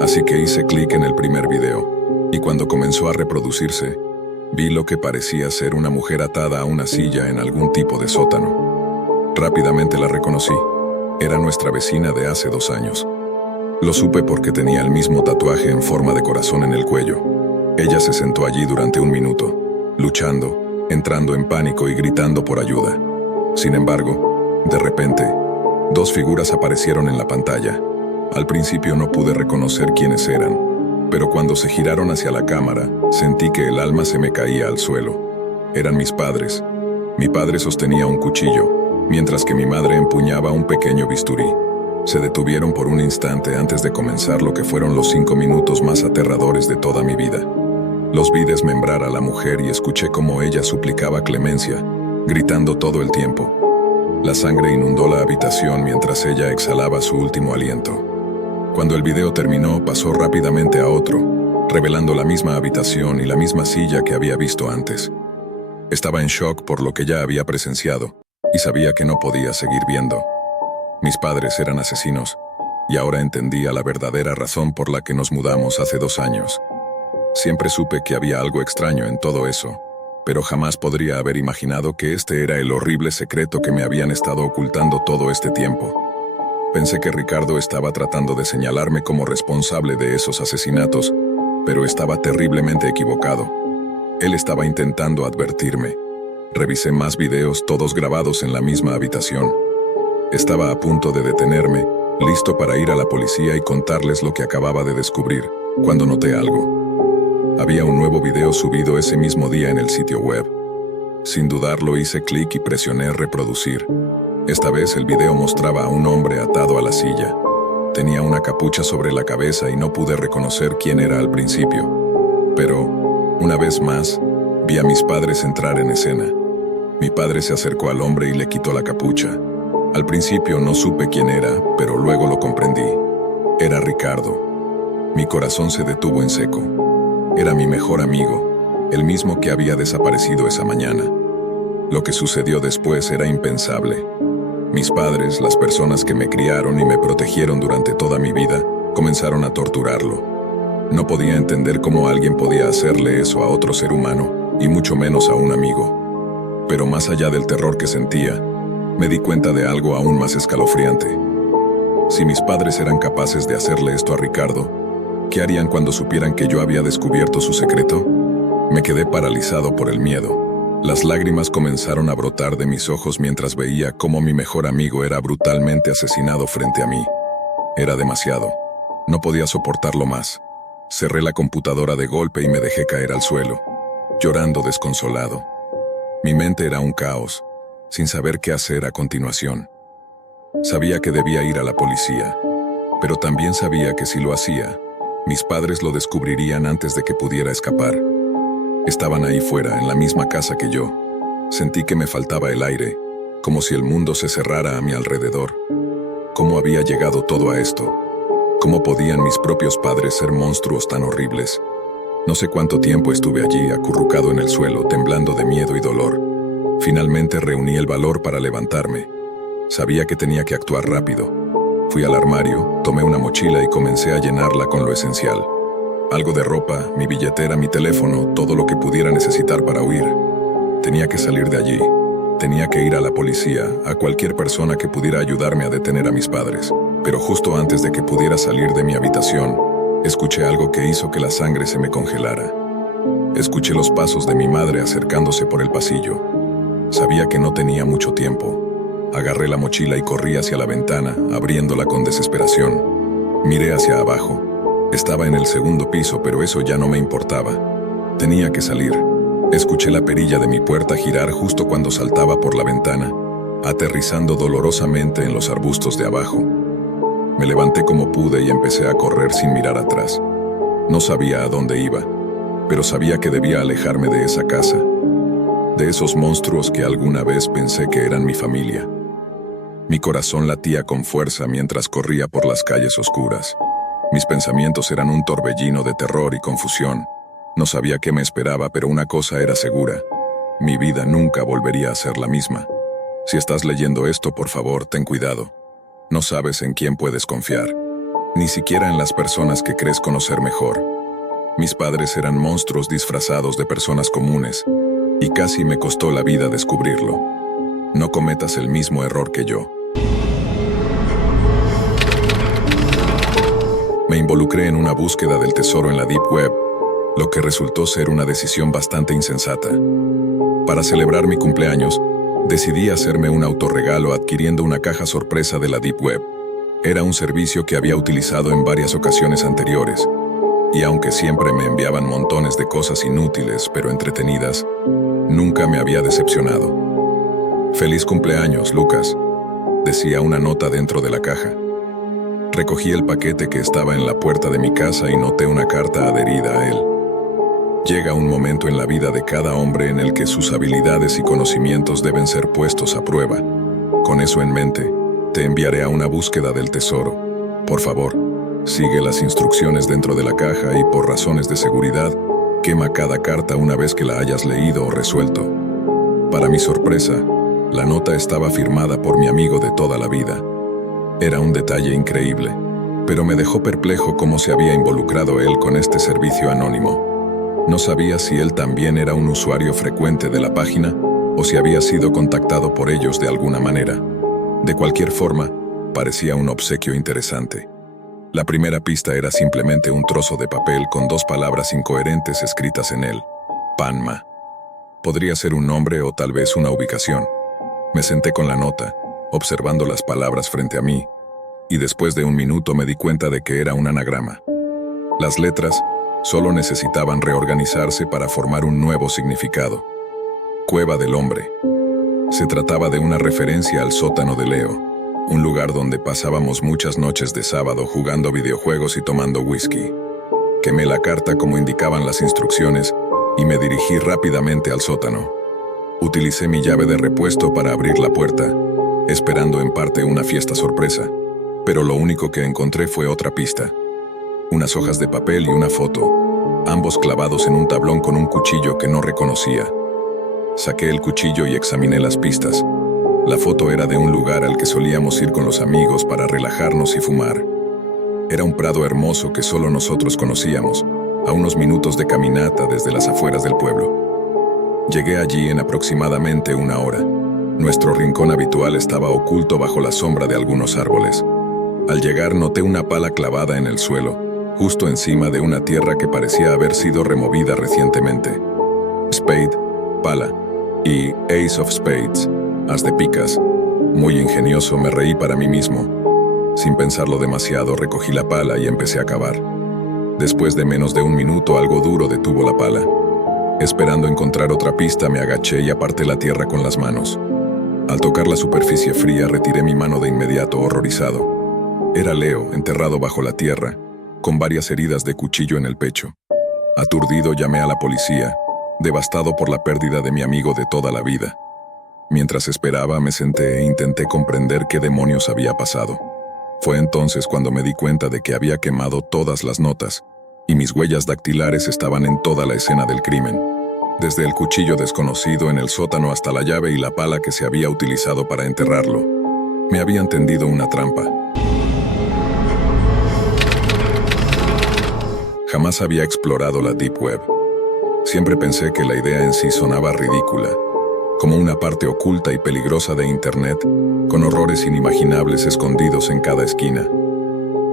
Así que hice clic en el primer video, y cuando comenzó a reproducirse, vi lo que parecía ser una mujer atada a una silla en algún tipo de sótano. Rápidamente la reconocí. Era nuestra vecina de hace 2 años. Lo supe porque tenía el mismo tatuaje en forma de corazón en el cuello. Ella se sentó allí durante 1 minuto, luchando, entrando en pánico y gritando por ayuda. Sin embargo, de repente, 2 figuras aparecieron en la pantalla. Al principio no pude reconocer quiénes eran, pero cuando se giraron hacia la cámara, sentí que el alma se me caía al suelo. Eran mis padres. Mi padre sostenía un cuchillo, mientras que mi madre empuñaba un pequeño bisturí. Se detuvieron por un instante antes de comenzar lo que fueron los 5 minutos más aterradores de toda mi vida. Los vi desmembrar a la mujer y escuché cómo ella suplicaba clemencia, gritando todo el tiempo. La sangre inundó la habitación mientras ella exhalaba su último aliento. Cuando el video terminó, pasó rápidamente a otro, revelando la misma habitación y la misma silla que había visto antes. Estaba en shock por lo que ya había presenciado, y sabía que no podía seguir viendo. Mis padres eran asesinos, y ahora entendía la verdadera razón por la que nos mudamos hace 2 años. Siempre supe que había algo extraño en todo eso, pero jamás podría haber imaginado que este era el horrible secreto que me habían estado ocultando todo este tiempo. Pensé que Ricardo estaba tratando de señalarme como responsable de esos asesinatos, pero estaba terriblemente equivocado. Él estaba intentando advertirme. Revisé más videos, todos grabados en la misma habitación. Estaba a punto de detenerme, listo para ir a la policía y contarles lo que acababa de descubrir, cuando noté algo. Había un nuevo video subido ese mismo día en el sitio web. Sin dudarlo, hice clic y presioné reproducir. Esta vez el video mostraba a un hombre atado a la silla. Tenía una capucha sobre la cabeza y no pude reconocer quién era al principio. Pero, una vez más, vi a mis padres entrar en escena. Mi padre se acercó al hombre y le quitó la capucha. Al principio no supe quién era, pero luego lo comprendí. Era Ricardo. Mi corazón se detuvo en seco. Era mi mejor amigo, el mismo que había desaparecido esa mañana. Lo que sucedió después era impensable. Mis padres, las personas que me criaron y me protegieron durante toda mi vida, comenzaron a torturarlo. No podía entender cómo alguien podía hacerle eso a otro ser humano, y mucho menos a un amigo. Pero más allá del terror que sentía, me di cuenta de algo aún más escalofriante. Si mis padres eran capaces de hacerle esto a Ricardo, ¿qué harían cuando supieran que yo había descubierto su secreto? Me quedé paralizado por el miedo. Las lágrimas comenzaron a brotar de mis ojos mientras veía cómo mi mejor amigo era brutalmente asesinado frente a mí. Era demasiado. No podía soportarlo más. Cerré la computadora de golpe y me dejé caer al suelo, llorando desconsolado. Mi mente era un caos, sin saber qué hacer a continuación. Sabía que debía ir a la policía, pero también sabía que si lo hacía, mis padres lo descubrirían antes de que pudiera escapar. Estaban ahí fuera, en la misma casa que yo. Sentí que me faltaba el aire, como si el mundo se cerrara a mi alrededor. ¿Cómo había llegado todo a esto? ¿Cómo podían mis propios padres ser monstruos tan horribles? No sé cuánto tiempo estuve allí, acurrucado en el suelo, temblando de miedo y dolor. Finalmente reuní el valor para levantarme. Sabía que tenía que actuar rápido. Fui al armario, tomé una mochila y comencé a llenarla con lo esencial. Algo de ropa, mi billetera, mi teléfono, todo lo que pudiera necesitar para huir. Tenía que salir de allí. Tenía que ir a la policía, a cualquier persona que pudiera ayudarme a detener a mis padres. Pero justo antes de que pudiera salir de mi habitación, escuché algo que hizo que la sangre se me congelara. Escuché los pasos de mi madre acercándose por el pasillo. Sabía que no tenía mucho tiempo. Agarré la mochila y corrí hacia la ventana, abriéndola con desesperación. Miré hacia abajo. Estaba en el 2º piso, pero eso ya no me importaba. Tenía que salir. Escuché la perilla de mi puerta girar justo cuando saltaba por la ventana, aterrizando dolorosamente en los arbustos de abajo. Me levanté como pude y empecé a correr sin mirar atrás. No sabía a dónde iba, pero sabía que debía alejarme de esa casa, de esos monstruos que alguna vez pensé que eran mi familia. Mi corazón latía con fuerza mientras corría por las calles oscuras. Mis pensamientos eran un torbellino de terror y confusión. No sabía qué me esperaba, pero una cosa era segura: mi vida nunca volvería a ser la misma. Si estás leyendo esto, por favor, ten cuidado. No sabes en quién puedes confiar, ni siquiera en las personas que crees conocer mejor. Mis padres eran monstruos disfrazados de personas comunes, y casi me costó la vida descubrirlo. No cometas el mismo error que yo. Me involucré en una búsqueda del tesoro en la Deep Web, lo que resultó ser una decisión bastante insensata. Para celebrar mi cumpleaños, decidí hacerme un autorregalo adquiriendo una caja sorpresa de la Deep Web. Era un servicio que había utilizado en varias ocasiones anteriores, y aunque siempre me enviaban montones de cosas inútiles pero entretenidas, nunca me había decepcionado. «Feliz cumpleaños, Lucas», decía una nota dentro de la caja. Recogí el paquete que estaba en la puerta de mi casa y noté una carta adherida a él. Llega un momento en la vida de cada hombre en el que sus habilidades y conocimientos deben ser puestos a prueba. Con eso en mente, te enviaré a una búsqueda del tesoro. Por favor, sigue las instrucciones dentro de la caja y, por razones de seguridad, quema cada carta una vez que la hayas leído o resuelto. Para mi sorpresa, la nota estaba firmada por mi amigo de toda la vida. Era un detalle increíble, pero me dejó perplejo cómo se había involucrado él con este servicio anónimo. No sabía si él también era un usuario frecuente de la página o si había sido contactado por ellos de alguna manera. De cualquier forma, parecía un obsequio interesante. La primera pista era simplemente un trozo de papel con 2 palabras incoherentes escritas en él: Panma. Podría ser un nombre o tal vez una ubicación. Me senté con la nota, observando las palabras frente a mí, y después de un minuto me di cuenta de que era un anagrama. Las letras solo necesitaban reorganizarse para formar un nuevo significado. Cueva del Hombre. Se trataba de una referencia al sótano de Leo, un lugar donde pasábamos muchas noches de sábado jugando videojuegos y tomando whisky. Quemé la carta como indicaban las instrucciones y me dirigí rápidamente al sótano. Utilicé mi llave de repuesto para abrir la puerta, esperando en parte una fiesta sorpresa, pero lo único que encontré fue otra pista. Unas hojas de papel y una foto, ambos clavados en un tablón con un cuchillo que no reconocía. Saqué el cuchillo y examiné las pistas. La foto era de un lugar al que solíamos ir con los amigos para relajarnos y fumar. Era un prado hermoso que solo nosotros conocíamos, a unos minutos de caminata desde las afueras del pueblo. Llegué allí en aproximadamente 1 hora. Nuestro rincón habitual estaba oculto bajo la sombra de algunos árboles. Al llegar noté una pala clavada en el suelo, justo encima de una tierra que parecía haber sido removida recientemente. Spade, pala, y Ace of Spades, as de picas. Muy ingenioso, me reí para mí mismo. Sin pensarlo demasiado, recogí la pala y empecé a cavar. Después de menos de 1 minuto, algo duro detuvo la pala. Esperando encontrar otra pista, me agaché y aparté la tierra con las manos. Al tocar la superficie fría, retiré mi mano de inmediato, horrorizado. Era Leo, enterrado bajo la tierra, con varias heridas de cuchillo en el pecho. Aturdido, llamé a la policía, devastado por la pérdida de mi amigo de toda la vida. Mientras esperaba, me senté e intenté comprender qué demonios había pasado. Fue entonces cuando me di cuenta de que había quemado todas las notas, y mis huellas dactilares estaban en toda la escena del crimen. Desde el cuchillo desconocido en el sótano hasta la llave y la pala que se había utilizado para enterrarlo. Me habían tendido una trampa. Jamás había explorado la Deep Web. Siempre pensé que la idea en sí sonaba ridícula, como una parte oculta y peligrosa de Internet, con horrores inimaginables escondidos en cada esquina.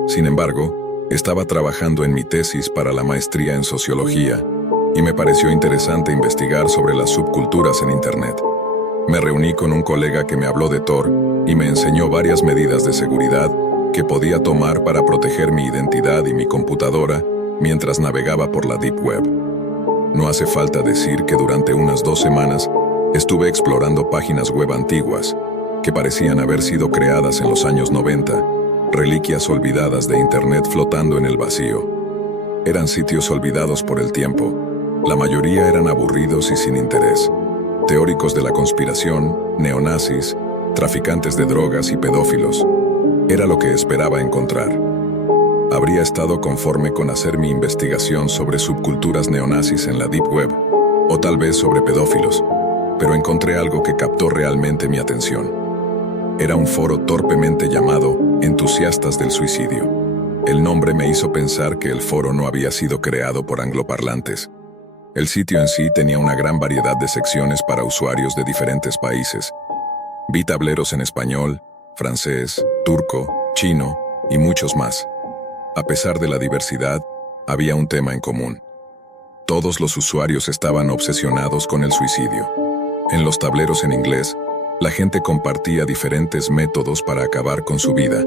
Sin embargo, estaba trabajando en mi tesis para la maestría en sociología, y me pareció interesante investigar sobre las subculturas en Internet. Me reuní con un colega que me habló de Tor y me enseñó varias medidas de seguridad que podía tomar para proteger mi identidad y mi computadora mientras navegaba por la Deep Web. No hace falta decir que durante unas 2 semanas estuve explorando páginas web antiguas que parecían haber sido creadas en los años 90, reliquias olvidadas de Internet flotando en el vacío. Eran sitios olvidados por el tiempo. La mayoría eran aburridos y sin interés. Teóricos de la conspiración, neonazis, traficantes de drogas y pedófilos. Era lo que esperaba encontrar. Habría estado conforme con hacer mi investigación sobre subculturas neonazis en la Deep Web, o tal vez sobre pedófilos, pero encontré algo que captó realmente mi atención. Era un foro torpemente llamado Entusiastas del Suicidio. El nombre me hizo pensar que el foro no había sido creado por angloparlantes. El sitio en sí tenía una gran variedad de secciones para usuarios de diferentes países. Vi tableros en español, francés, turco, chino y muchos más. A pesar de la diversidad, había un tema en común. Todos los usuarios estaban obsesionados con el suicidio. En los tableros en inglés, la gente compartía diferentes métodos para acabar con su vida,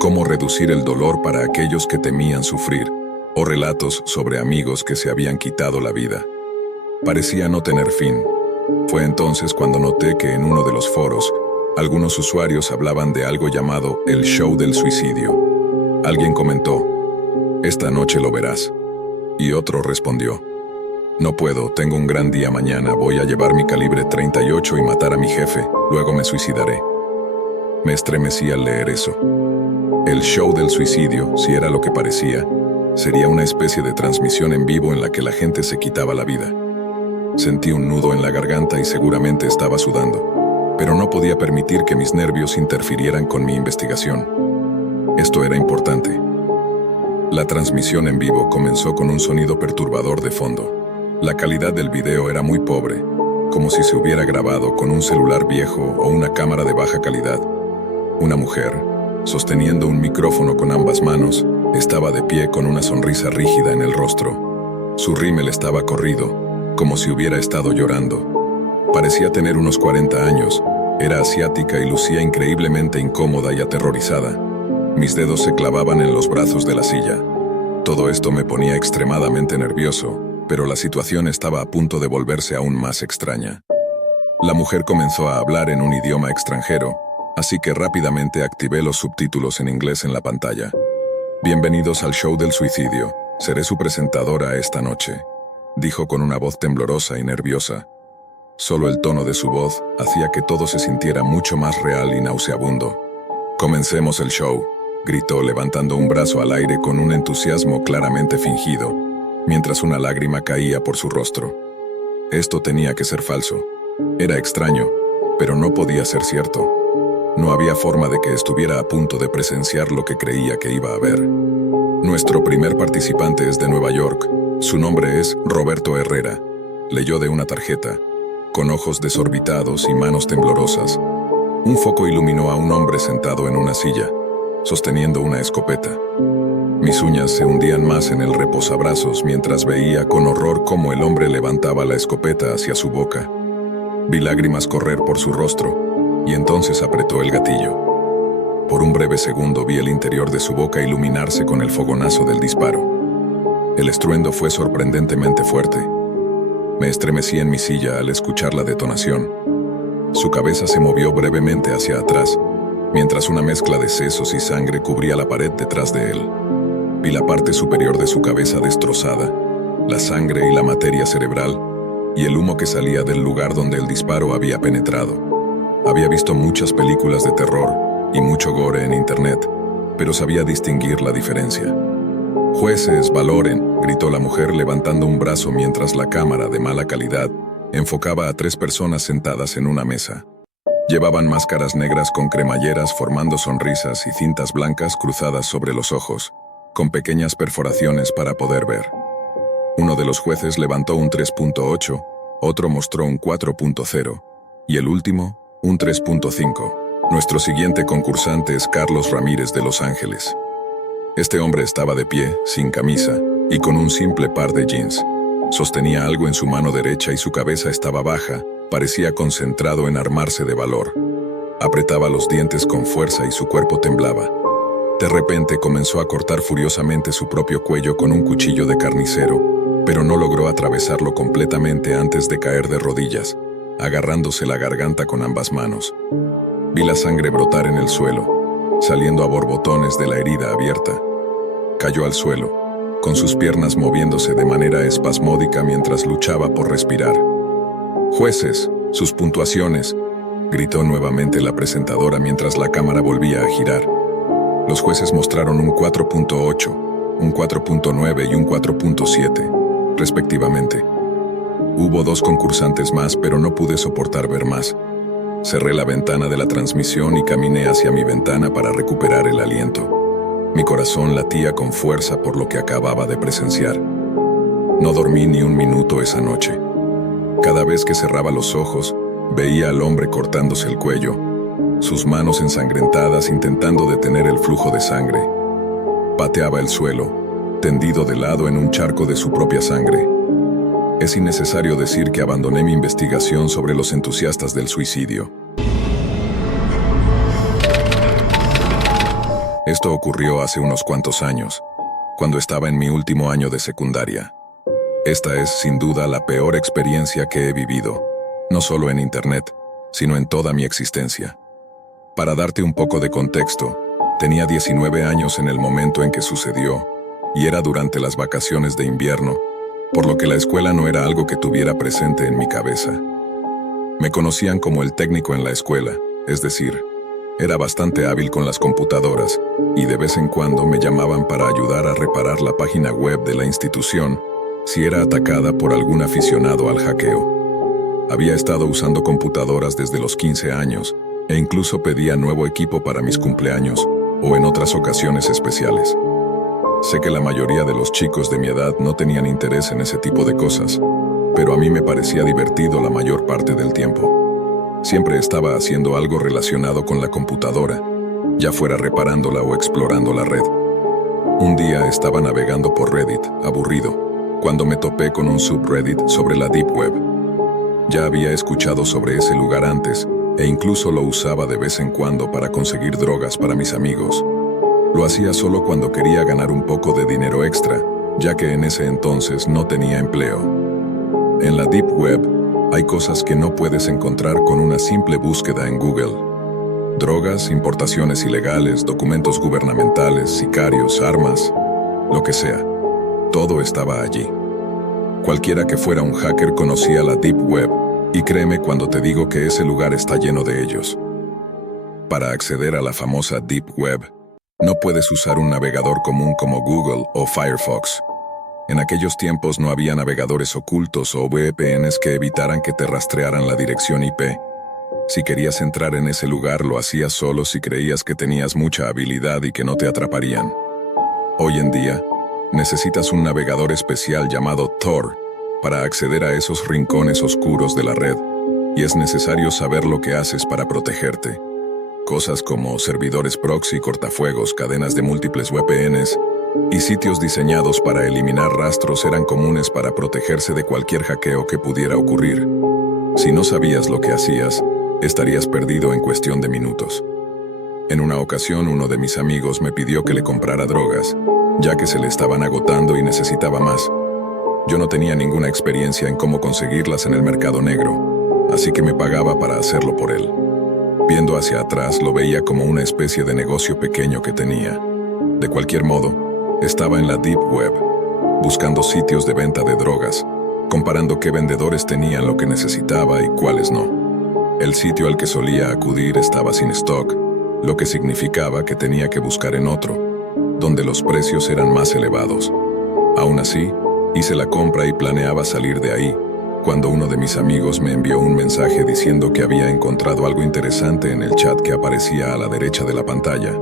cómo reducir el dolor para aquellos que temían sufrir, o relatos sobre amigos que se habían quitado la vida. Parecía no tener fin. Fue entonces cuando noté que en uno de los foros, algunos usuarios hablaban de algo llamado el show del suicidio. Alguien comentó, esta noche lo verás. Y otro respondió, no puedo, tengo un gran día mañana, voy a llevar mi calibre 38 y matar a mi jefe, luego me suicidaré. Me estremecí al leer eso. El show del suicidio, si era lo que parecía, sería una especie de transmisión en vivo en la que la gente se quitaba la vida. Sentí un nudo en la garganta y seguramente estaba sudando, pero no podía permitir que mis nervios interfirieran con mi investigación. Esto era importante. La transmisión en vivo comenzó con un sonido perturbador de fondo. La calidad del video era muy pobre, como si se hubiera grabado con un celular viejo o una cámara de baja calidad. Una mujer, sosteniendo un micrófono con ambas manos, estaba de pie con una sonrisa rígida en el rostro. Su rímel estaba corrido, como si hubiera estado llorando. Parecía tener unos 40 años, era asiática y lucía increíblemente incómoda y aterrorizada. Mis dedos se clavaban en los brazos de la silla. Todo esto me ponía extremadamente nervioso, pero la situación estaba a punto de volverse aún más extraña. La mujer comenzó a hablar en un idioma extranjero, así que rápidamente activé los subtítulos en inglés en la pantalla. Bienvenidos al show del suicidio, seré su presentadora esta noche, dijo con una voz temblorosa y nerviosa. Solo el tono de su voz hacía que todo se sintiera mucho más real y nauseabundo. Comencemos el show, gritó levantando un brazo al aire con un entusiasmo claramente fingido, mientras una lágrima caía por su rostro. Esto tenía que ser falso. Era extraño, pero no podía ser cierto. No había forma de que estuviera a punto de presenciar lo que creía que iba a ver. Nuestro primer participante es de Nueva York. Su nombre es Roberto Herrera. Leyó de una tarjeta, con ojos desorbitados y manos temblorosas. Un foco iluminó a un hombre sentado en una silla, sosteniendo una escopeta. Mis uñas se hundían más en el reposabrazos mientras veía con horror cómo el hombre levantaba la escopeta hacia su boca. Vi lágrimas correr por su rostro, y entonces apretó el gatillo. Por un breve segundo vi el interior de su boca iluminarse con el fogonazo del disparo. El estruendo fue sorprendentemente fuerte. Me estremecí en mi silla al escuchar la detonación. Su cabeza se movió brevemente hacia atrás, mientras una mezcla de sesos y sangre cubría la pared detrás de él. Vi la parte superior de su cabeza destrozada, la sangre y la materia cerebral, y el humo que salía del lugar donde el disparo había penetrado. Había visto muchas películas de terror y mucho gore en internet, pero sabía distinguir la diferencia. «Jueces, valoren», gritó la mujer levantando un brazo mientras la cámara, de mala calidad, enfocaba a 3 personas sentadas en una mesa. Llevaban máscaras negras con cremalleras formando sonrisas y cintas blancas cruzadas sobre los ojos, con pequeñas perforaciones para poder ver. Uno de los jueces levantó un 3.8, otro mostró un 4.0 y el último, un 3.5. Nuestro siguiente concursante es Carlos Ramírez de Los Ángeles. Este hombre estaba de pie, sin camisa, y con un simple par de jeans. Sostenía algo en su mano derecha y su cabeza estaba baja, parecía concentrado en armarse de valor. Apretaba los dientes con fuerza y su cuerpo temblaba. De repente comenzó a cortar furiosamente su propio cuello con un cuchillo de carnicero, pero no logró atravesarlo completamente antes de caer de rodillas, agarrándose la garganta con ambas manos. Vi la sangre brotar en el suelo, saliendo a borbotones de la herida abierta. Cayó al suelo, con sus piernas moviéndose de manera espasmódica mientras luchaba por respirar. «Jueces, sus puntuaciones», gritó nuevamente la presentadora mientras la cámara volvía a girar. Los jueces mostraron un 4.8, un 4.9 y un 4.7, respectivamente. Hubo 2 concursantes más, pero no pude soportar ver más. Cerré la ventana de la transmisión y caminé hacia mi ventana para recuperar el aliento. Mi corazón latía con fuerza por lo que acababa de presenciar. No dormí ni un minuto esa noche. Cada vez que cerraba los ojos, veía al hombre cortándose el cuello, sus manos ensangrentadas intentando detener el flujo de sangre. Pateaba el suelo, tendido de lado en un charco de su propia sangre. Es innecesario decir que abandoné mi investigación sobre los entusiastas del suicidio. Esto ocurrió hace unos cuantos años, cuando estaba en mi último año de secundaria. Esta es, sin duda, la peor experiencia que he vivido, no solo en Internet, sino en toda mi existencia. Para darte un poco de contexto, Tenía 19 años en el momento en que sucedió, y era durante las vacaciones de invierno, por lo que la escuela no era algo que tuviera presente en mi cabeza. Me conocían como el técnico en la escuela, es decir, era bastante hábil con las computadoras, y de vez en cuando me llamaban para ayudar a reparar la página web de la institución si era atacada por algún aficionado al hackeo. Había estado usando computadoras desde los 15 años, e incluso pedía nuevo equipo para mis cumpleaños o en otras ocasiones especiales. Sé que la mayoría de los chicos de mi edad no tenían interés en ese tipo de cosas, pero a mí me parecía divertido la mayor parte del tiempo. Siempre estaba haciendo algo relacionado con la computadora, ya fuera reparándola o explorando la red. Un día estaba navegando por Reddit, aburrido, cuando me topé con un subreddit sobre la Deep Web. Ya había escuchado sobre ese lugar antes, e incluso lo usaba de vez en cuando para conseguir drogas para mis amigos. Lo hacía solo cuando quería ganar un poco de dinero extra, ya que en ese entonces no tenía empleo. En la Deep Web, hay cosas que no puedes encontrar con una simple búsqueda en Google. Drogas, importaciones ilegales, documentos gubernamentales, sicarios, armas, lo que sea. Todo estaba allí. Cualquiera que fuera un hacker conocía la Deep Web, y créeme cuando te digo que ese lugar está lleno de ellos. Para acceder a la famosa Deep Web, no puedes usar un navegador común como Google o Firefox. En aquellos tiempos no había navegadores ocultos o VPNs que evitaran que te rastrearan la dirección IP. Si querías entrar en ese lugar, lo hacías solo si creías que tenías mucha habilidad y que no te atraparían. Hoy en día, necesitas un navegador especial llamado Tor para acceder a esos rincones oscuros de la red, y es necesario saber lo que haces para protegerte. Cosas como servidores proxy, cortafuegos, cadenas de múltiples VPNs y sitios diseñados para eliminar rastros eran comunes para protegerse de cualquier hackeo que pudiera ocurrir. Si no sabías lo que hacías, estarías perdido en cuestión de minutos. En una ocasión, uno de mis amigos me pidió que le comprara drogas, ya que se le estaban agotando y necesitaba más. Yo no tenía ninguna experiencia en cómo conseguirlas en el mercado negro, así que me pagaba para hacerlo por él. Viendo hacia atrás, lo veía como una especie de negocio pequeño que tenía. De cualquier modo, estaba en la Deep Web, buscando sitios de venta de drogas, comparando qué vendedores tenían lo que necesitaba y cuáles no. El sitio al que solía acudir estaba sin stock, lo que significaba que tenía que buscar en otro, donde los precios eran más elevados. Aún así, hice la compra y planeaba salir de ahí, cuando uno de mis amigos me envió un mensaje diciendo que había encontrado algo interesante en el chat que aparecía a la derecha de la pantalla.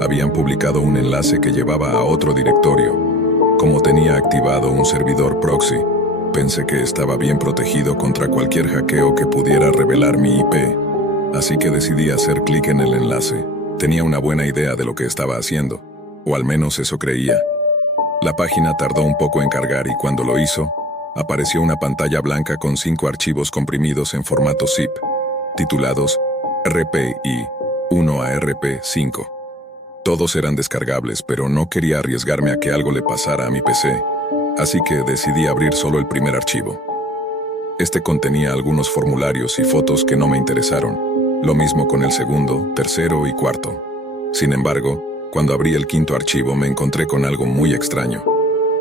Habían publicado un enlace que llevaba a otro directorio. Como tenía activado un servidor proxy, pensé que estaba bien protegido contra cualquier hackeo que pudiera revelar mi IP, así que decidí hacer clic en el enlace. Tenía una buena idea de lo que estaba haciendo, o al menos eso creía. La página tardó un poco en cargar y cuando lo hizo, apareció una pantalla blanca con 5 archivos comprimidos en formato zip, titulados RPI 1 a RP5. Todos eran descargables, pero no quería arriesgarme a que algo le pasara a mi PC, así que decidí abrir solo el primer archivo. Este contenía algunos formularios y fotos que no me interesaron, lo mismo con el segundo, tercero y cuarto. Sin embargo, cuando abrí el quinto archivo me encontré con algo muy extraño.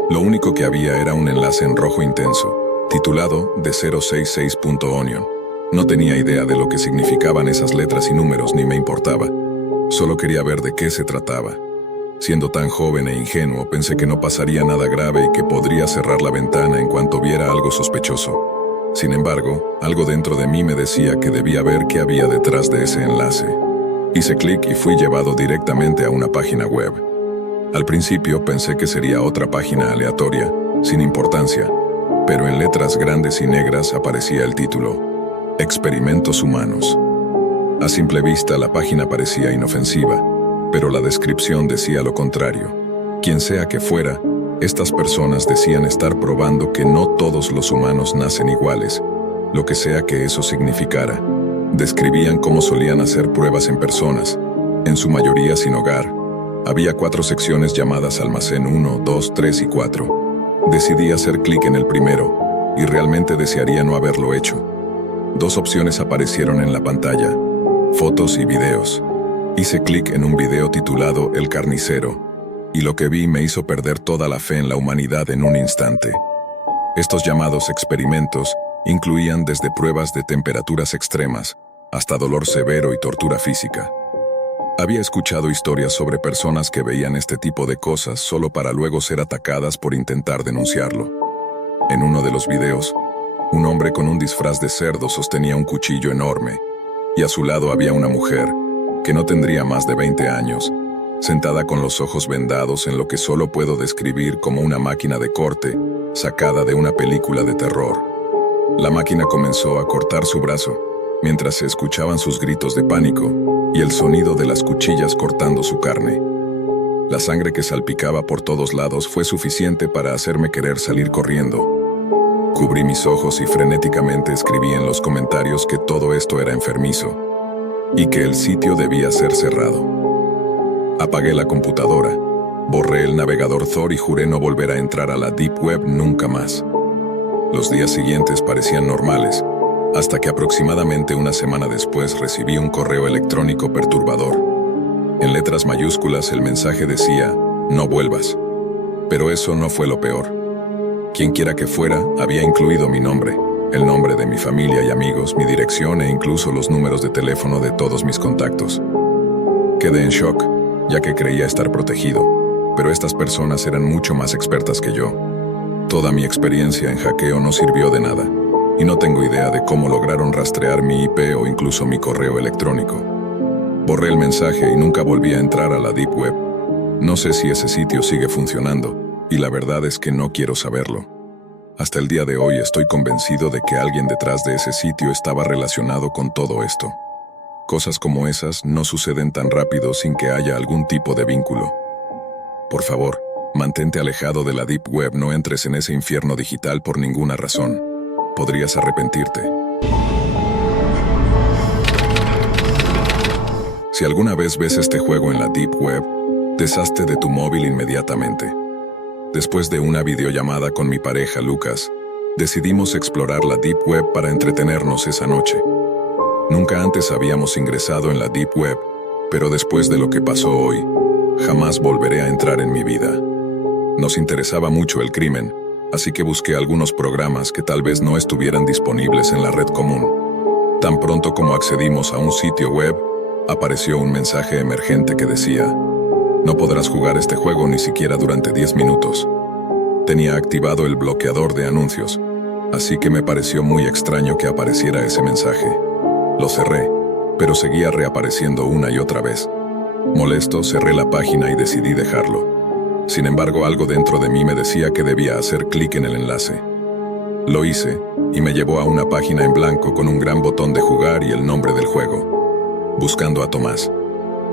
Lo único que había era un enlace en rojo intenso, titulado de066.onion. No tenía idea de lo que significaban esas letras y números ni me importaba. Solo quería ver de qué se trataba. Siendo tan joven e ingenuo, pensé que no pasaría nada grave y que podría cerrar la ventana en cuanto viera algo sospechoso. Sin embargo, algo dentro de mí me decía que debía ver qué había detrás de ese enlace. Hice clic y fui llevado directamente a una página web. Al principio pensé que sería otra página aleatoria, sin importancia, pero en letras grandes y negras aparecía el título: Experimentos humanos. A simple vista la página parecía inofensiva, pero la descripción decía lo contrario. Quien sea que fuera, estas personas decían estar probando que no todos los humanos nacen iguales, lo que sea que eso significara. Describían cómo solían hacer pruebas en personas, en su mayoría sin hogar. Había 4 secciones llamadas Almacén 1, 2, 3 y 4. Decidí hacer clic en el primero, y realmente desearía no haberlo hecho. 2 opciones aparecieron en la pantalla: fotos y videos. Hice clic en un video titulado El carnicero, y lo que vi me hizo perder toda la fe en la humanidad en un instante. Estos llamados experimentos incluían desde pruebas de temperaturas extremas hasta dolor severo y tortura física. Había escuchado historias sobre personas que veían este tipo de cosas solo para luego ser atacadas por intentar denunciarlo. En uno de los videos, un hombre con un disfraz de cerdo sostenía un cuchillo enorme, y a su lado había una mujer, que no tendría más de 20 años, sentada con los ojos vendados en lo que solo puedo describir como una máquina de corte sacada de una película de terror. La máquina comenzó a cortar su brazo, mientras se escuchaban sus gritos de pánico y el sonido de las cuchillas cortando su carne. La sangre que salpicaba por todos lados fue suficiente para hacerme querer salir corriendo. Cubrí mis ojos y frenéticamente escribí en los comentarios que todo esto era enfermizo y que el sitio debía ser cerrado. Apagué la computadora, borré el navegador Tor y juré no volver a entrar a la Deep Web nunca más. Los días siguientes parecían normales, hasta que aproximadamente una semana después recibí un correo electrónico perturbador. En letras mayúsculas el mensaje decía, no vuelvas. Pero eso no fue lo peor. Quienquiera que fuera, había incluido mi nombre, el nombre de mi familia y amigos, mi dirección e incluso los números de teléfono de todos mis contactos. Quedé en shock, ya que creía estar protegido, pero estas personas eran mucho más expertas que yo. Toda mi experiencia en hackeo no sirvió de nada, y no tengo idea de cómo lograron rastrear mi IP o incluso mi correo electrónico. Borré el mensaje y nunca volví a entrar a la Deep Web. No sé si ese sitio sigue funcionando, y la verdad es que no quiero saberlo. Hasta el día de hoy estoy convencido de que alguien detrás de ese sitio estaba relacionado con todo esto. Cosas como esas no suceden tan rápido sin que haya algún tipo de vínculo. Por favor, mantente alejado de la Deep Web, no entres en ese infierno digital por ninguna razón. Podrías arrepentirte. Si alguna vez ves este juego en la Deep Web, deshazte de tu móvil inmediatamente. Después de una videollamada con mi pareja Lucas, decidimos explorar la Deep Web para entretenernos esa noche. Nunca antes habíamos ingresado en la Deep Web, pero después de lo que pasó hoy, jamás volveré a entrar en mi vida. Nos interesaba mucho el crimen, así que busqué algunos programas que tal vez no estuvieran disponibles en la red común. Tan pronto como accedimos a un sitio web, apareció un mensaje emergente que decía: no podrás jugar este juego ni siquiera durante 10 minutos. Tenía activado el bloqueador de anuncios, así que me pareció muy extraño que apareciera ese mensaje. Lo cerré, pero seguía reapareciendo una y otra vez. Molesto, cerré la página y decidí dejarlo. Sin embargo, algo dentro de mí me decía que debía hacer clic en el enlace. Lo hice, y me llevó a una página en blanco con un gran botón de jugar y el nombre del juego. Buscando a Tomás.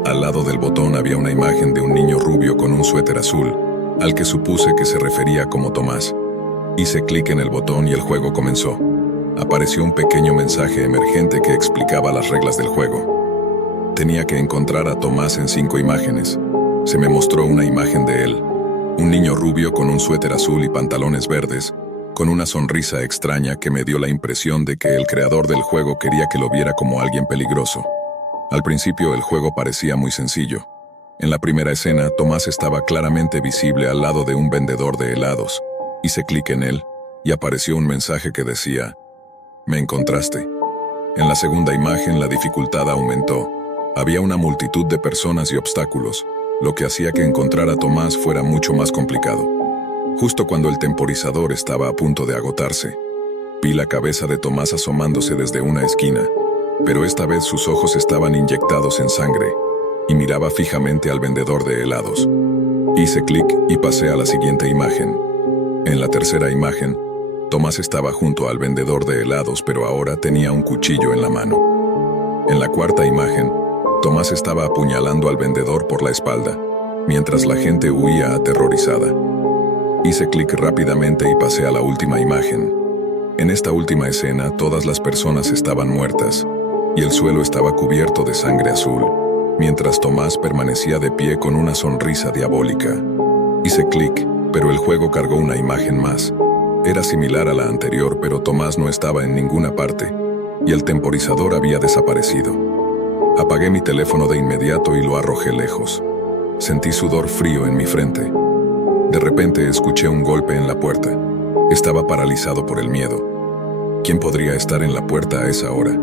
Al lado del botón había una imagen de un niño rubio con un suéter azul, al que supuse que se refería como Tomás. Hice clic en el botón y el juego comenzó. Apareció un pequeño mensaje emergente que explicaba las reglas del juego. Tenía que encontrar a Tomás en 5 imágenes. Se me mostró una imagen de él, un niño rubio con un suéter azul y pantalones verdes, con una sonrisa extraña que me dio la impresión de que el creador del juego quería que lo viera como alguien peligroso. Al principio el juego parecía muy sencillo. En la primera escena, Tomás estaba claramente visible al lado de un vendedor de helados. Hice clic en él, y apareció un mensaje que decía: «Me encontraste». En la segunda imagen la dificultad aumentó. Había una multitud de personas y obstáculos, lo que hacía que encontrar a Tomás fuera mucho más complicado. Justo cuando el temporizador estaba a punto de agotarse, vi la cabeza de Tomás asomándose desde una esquina, pero esta vez sus ojos estaban inyectados en sangre, y miraba fijamente al vendedor de helados. Hice clic y pasé a la siguiente imagen. En la tercera imagen, Tomás estaba junto al vendedor de helados, pero ahora tenía un cuchillo en la mano. En la cuarta imagen, Tomás estaba apuñalando al vendedor por la espalda, mientras la gente huía aterrorizada. Hice clic rápidamente y pasé a la última imagen. En esta última escena, todas las personas estaban muertas, y el suelo estaba cubierto de sangre azul, mientras Tomás permanecía de pie con una sonrisa diabólica. Hice clic, pero el juego cargó una imagen más. Era similar a la anterior, pero Tomás no estaba en ninguna parte, y el temporizador había desaparecido. Apagué mi teléfono de inmediato y lo arrojé lejos. Sentí sudor frío en mi frente. De repente escuché un golpe en la puerta. Estaba paralizado por el miedo. ¿Quién podría estar en la puerta a esa hora?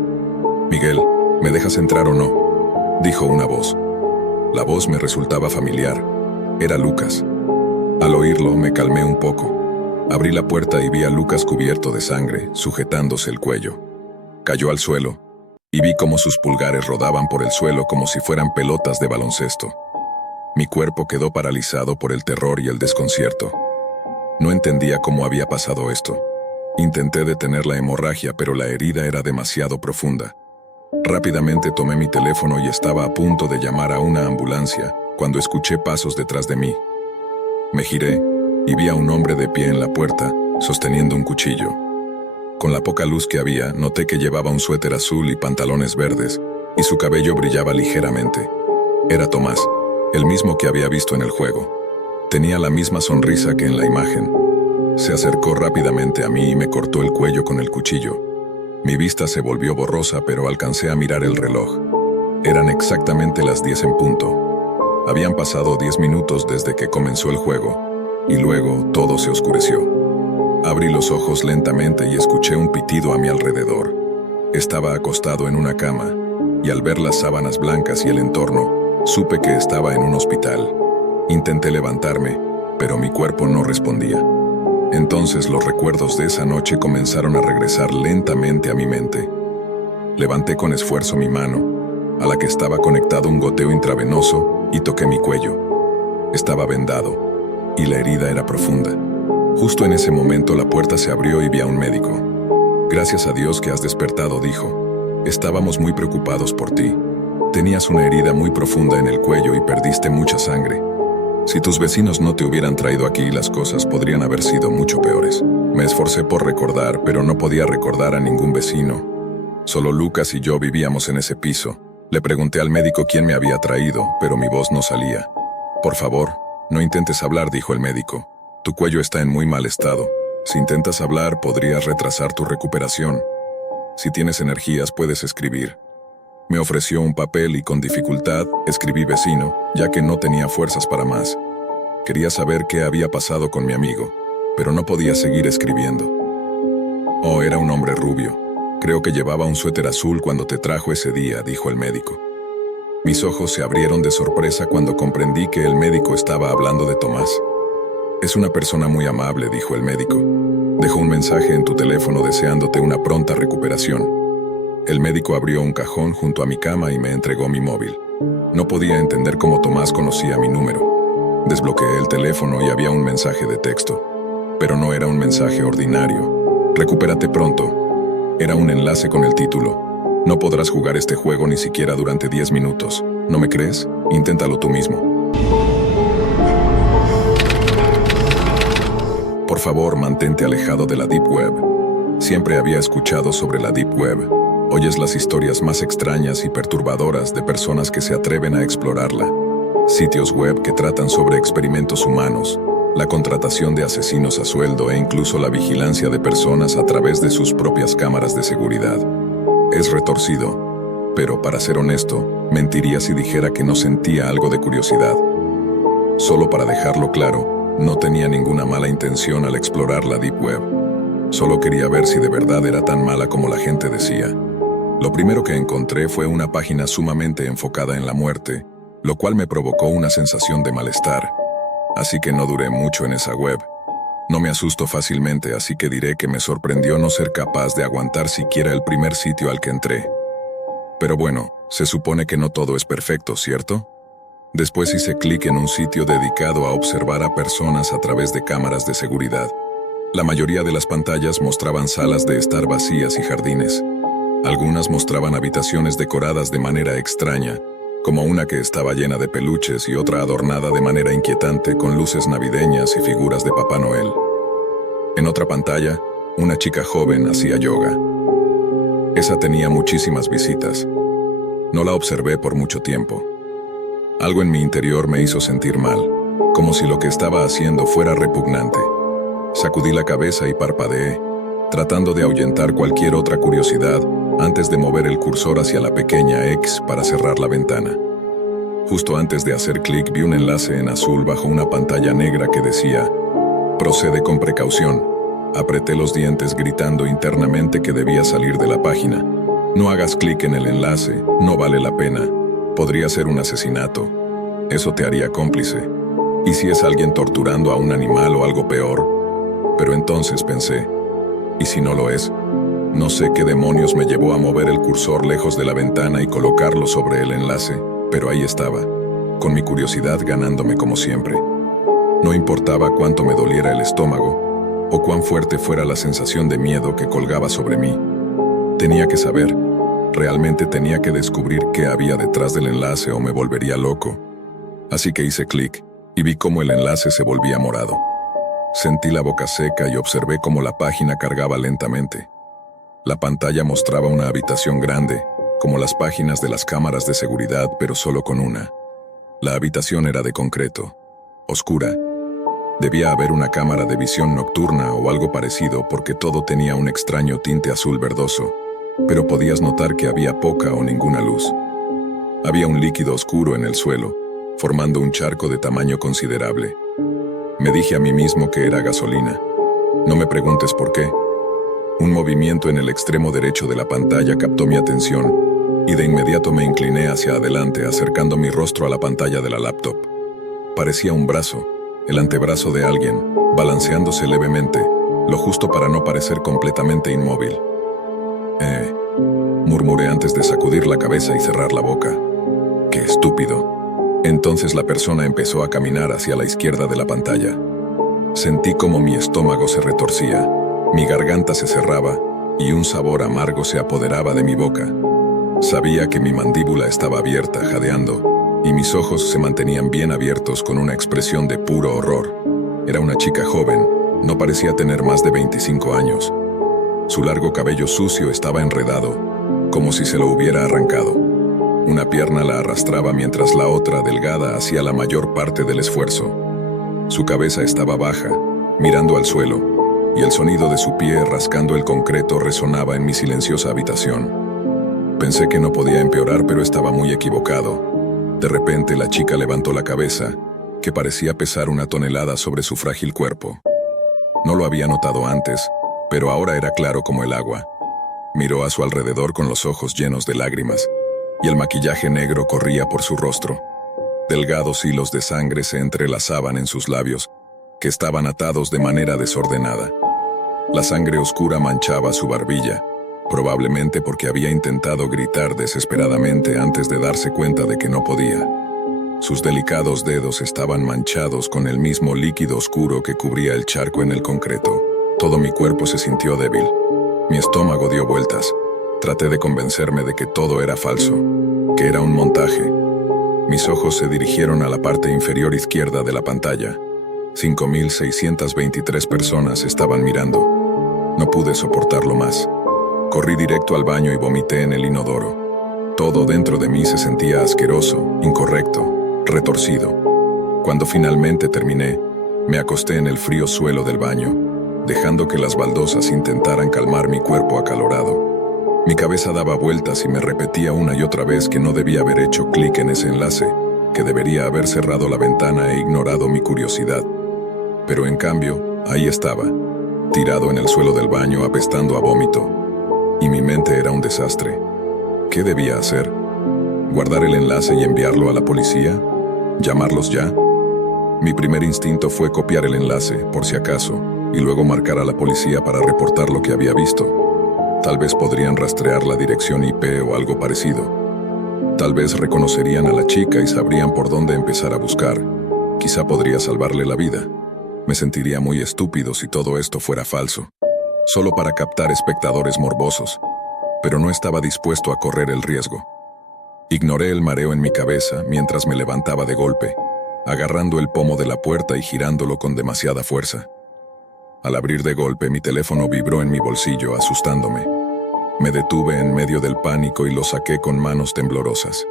«Miguel, ¿me dejas entrar o no?», dijo una voz. La voz me resultaba familiar. Era Lucas. Al oírlo me calmé un poco. Abrí la puerta y vi a Lucas cubierto de sangre, sujetándose el cuello. Cayó al suelo y vi cómo sus pulgares rodaban por el suelo como si fueran pelotas de baloncesto. Mi cuerpo quedó paralizado por el terror y el desconcierto. No entendía cómo había pasado esto. Intenté detener la hemorragia, pero la herida era demasiado profunda. Rápidamente tomé mi teléfono y estaba a punto de llamar a una ambulancia cuando escuché pasos detrás de mí. Me giré y vi a un hombre de pie en la puerta, sosteniendo un cuchillo. Con la poca luz que había, noté que llevaba un suéter azul y pantalones verdes, y su cabello brillaba ligeramente. Era Tomás, el mismo que había visto en el juego. Tenía la misma sonrisa que en la imagen. Se acercó rápidamente a mí y me cortó el cuello con el cuchillo. Mi vista se volvió borrosa, pero alcancé a mirar el reloj. Eran exactamente las 10 en punto. Habían pasado 10 minutos desde que comenzó el juego, y luego todo se oscureció. Abrí los ojos lentamente y escuché un pitido a mi alrededor. Estaba acostado en una cama, y al ver las sábanas blancas y el entorno, supe que estaba en un hospital. Intenté levantarme, pero mi cuerpo no respondía. Entonces los recuerdos de esa noche comenzaron a regresar lentamente a mi mente. Levanté con esfuerzo mi mano, a la que estaba conectado un goteo intravenoso, y toqué mi cuello. Estaba vendado, y la herida era profunda. Justo en ese momento la puerta se abrió y vi a un médico. «Gracias a Dios que has despertado», dijo. «Estábamos muy preocupados por ti. Tenías una herida muy profunda en el cuello y perdiste mucha sangre. Si tus vecinos no te hubieran traído aquí, las cosas podrían haber sido mucho peores». Me esforcé por recordar, pero no podía recordar a ningún vecino. Solo Lucas y yo vivíamos en ese piso. Le pregunté al médico quién me había traído, pero mi voz no salía. «Por favor, no intentes hablar», dijo el médico. «Tu cuello está en muy mal estado. Si intentas hablar, podrías retrasar tu recuperación. Si tienes energías, puedes escribir». Me ofreció un papel y con dificultad escribí «vecino», ya que no tenía fuerzas para más. Quería saber qué había pasado con mi amigo, pero no podía seguir escribiendo. «Oh, era un hombre rubio. Creo que llevaba un suéter azul cuando te trajo ese día», dijo el médico. Mis ojos se abrieron de sorpresa cuando comprendí que el médico estaba hablando de Tomás. «Es una persona muy amable», dijo el médico. «Dejó un mensaje en tu teléfono deseándote una pronta recuperación». El médico abrió un cajón junto a mi cama y me entregó mi móvil. No podía entender cómo Tomás conocía mi número. Desbloqueé el teléfono y había un mensaje de texto. Pero no era un mensaje ordinario. «Recupérate pronto». Era un enlace con el título: «No podrás jugar este juego ni siquiera durante 10 minutos. ¿No me crees? Inténtalo tú mismo. Por favor, mantente alejado de la Deep Web». Siempre había escuchado sobre la Deep Web. Oyes las historias más extrañas y perturbadoras de personas que se atreven a explorarla. Sitios web que tratan sobre experimentos humanos, la contratación de asesinos a sueldo e incluso la vigilancia de personas a través de sus propias cámaras de seguridad. Es retorcido, pero para ser honesto, mentiría si dijera que no sentía algo de curiosidad. Solo para dejarlo claro, no tenía ninguna mala intención al explorar la Deep Web. Solo quería ver si de verdad era tan mala como la gente decía. Lo primero que encontré fue una página sumamente enfocada en la muerte, lo cual me provocó una sensación de malestar. Así que no duré mucho en esa web. No me asusto fácilmente, así que diré que me sorprendió no ser capaz de aguantar siquiera el primer sitio al que entré. Pero bueno, se supone que no todo es perfecto, ¿cierto? Después hice clic en un sitio dedicado a observar a personas a través de cámaras de seguridad. La mayoría de las pantallas mostraban salas de estar vacías y jardines. Algunas mostraban habitaciones decoradas de manera extraña, como una que estaba llena de peluches y otra adornada de manera inquietante con luces navideñas y figuras de Papá Noel. En otra pantalla, una chica joven hacía yoga. Esa tenía muchísimas visitas. No la observé por mucho tiempo. Algo en mi interior me hizo sentir mal, como si lo que estaba haciendo fuera repugnante. Sacudí la cabeza y parpadeé, tratando de ahuyentar cualquier otra curiosidad antes de mover el cursor hacia la pequeña X para cerrar la ventana. Justo antes de hacer clic vi un enlace en azul bajo una pantalla negra que decía: procede con precaución. Apreté los dientes gritando internamente que debía salir de la página. No hagas clic en el enlace, no vale la pena. Podría ser un asesinato. Eso te haría cómplice. ¿Y si es alguien torturando a un animal o algo peor? Pero entonces pensé, ¿y si no lo es? No sé qué demonios me llevó a mover el cursor lejos de la ventana y colocarlo sobre el enlace, pero ahí estaba, con mi curiosidad ganándome como siempre. No importaba cuánto me doliera el estómago, o cuán fuerte fuera la sensación de miedo que colgaba sobre mí. Tenía que saber, realmente tenía que descubrir qué había detrás del enlace o me volvería loco. Así que hice clic, y vi cómo el enlace se volvía morado. Sentí la boca seca y observé cómo la página cargaba lentamente. La pantalla mostraba una habitación grande, como las páginas de las cámaras de seguridad, pero solo con una. La habitación era de concreto, oscura. Debía haber una cámara de visión nocturna o algo parecido porque todo tenía un extraño tinte azul verdoso, pero podías notar que había poca o ninguna luz. Había un líquido oscuro en el suelo, formando un charco de tamaño considerable. Me dije a mí mismo que era gasolina. No me preguntes por qué. Un movimiento en el extremo derecho de la pantalla captó mi atención, y de inmediato me incliné hacia adelante acercando mi rostro a la pantalla de la laptop. Parecía un brazo, el antebrazo de alguien, balanceándose levemente, lo justo para no parecer completamente inmóvil. Murmuré antes de sacudir la cabeza y cerrar la boca. ¡Qué estúpido! Entonces la persona empezó a caminar hacia la izquierda de la pantalla. Sentí como mi estómago se retorcía. Mi garganta se cerraba y un sabor amargo se apoderaba de mi boca. Sabía que mi mandíbula estaba abierta, jadeando, y mis ojos se mantenían bien abiertos con una expresión de puro horror. Era una chica joven, no parecía tener más de 25 años. Su largo cabello sucio estaba enredado, como si se lo hubiera arrancado. Una pierna la arrastraba mientras la otra, delgada, hacía la mayor parte del esfuerzo. Su cabeza estaba baja, mirando al suelo, y el sonido de su pie rascando el concreto resonaba en mi silenciosa habitación. Pensé que no podía empeorar, pero estaba muy equivocado. De repente la chica levantó la cabeza, que parecía pesar 1 tonelada sobre su frágil cuerpo. No lo había notado antes, pero ahora era claro como el agua. Miró a su alrededor con los ojos llenos de lágrimas, y el maquillaje negro corría por su rostro. Delgados hilos de sangre se entrelazaban en sus labios, que estaban atados de manera desordenada. La sangre oscura manchaba su barbilla, probablemente porque había intentado gritar desesperadamente antes de darse cuenta de que no podía. Sus delicados dedos estaban manchados con el mismo líquido oscuro que cubría el charco en el concreto. Todo mi cuerpo se sintió débil. Mi estómago dio vueltas. Traté de convencerme de que todo era falso, que era un montaje. Mis ojos se dirigieron a la parte inferior izquierda de la pantalla. 5.623 personas estaban mirando. No pude soportarlo más. Corrí directo al baño y vomité en el inodoro. Todo dentro de mí se sentía asqueroso, incorrecto, retorcido. Cuando finalmente terminé, me acosté en el frío suelo del baño, dejando que las baldosas intentaran calmar mi cuerpo acalorado. Mi cabeza daba vueltas y me repetía una y otra vez que no debía haber hecho clic en ese enlace, que debería haber cerrado la ventana e ignorado mi curiosidad. Pero en cambio, ahí estaba, tirado en el suelo del baño apestando a vómito. Y mi mente era un desastre. ¿Qué debía hacer? ¿Guardar el enlace y enviarlo a la policía? ¿Llamarlos ya? Mi primer instinto fue copiar el enlace, por si acaso, y luego marcar a la policía para reportar lo que había visto. Tal vez podrían rastrear la dirección IP o algo parecido. Tal vez reconocerían a la chica y sabrían por dónde empezar a buscar. Quizá podría salvarle la vida. Me sentiría muy estúpido si todo esto fuera falso, solo para captar espectadores morbosos, pero no estaba dispuesto a correr el riesgo. Ignoré el mareo en mi cabeza mientras me levantaba de golpe, agarrando el pomo de la puerta y girándolo con demasiada fuerza. Al abrir de golpe, mi teléfono vibró en mi bolsillo, asustándome. Me detuve en medio del pánico y lo saqué con manos temblorosas.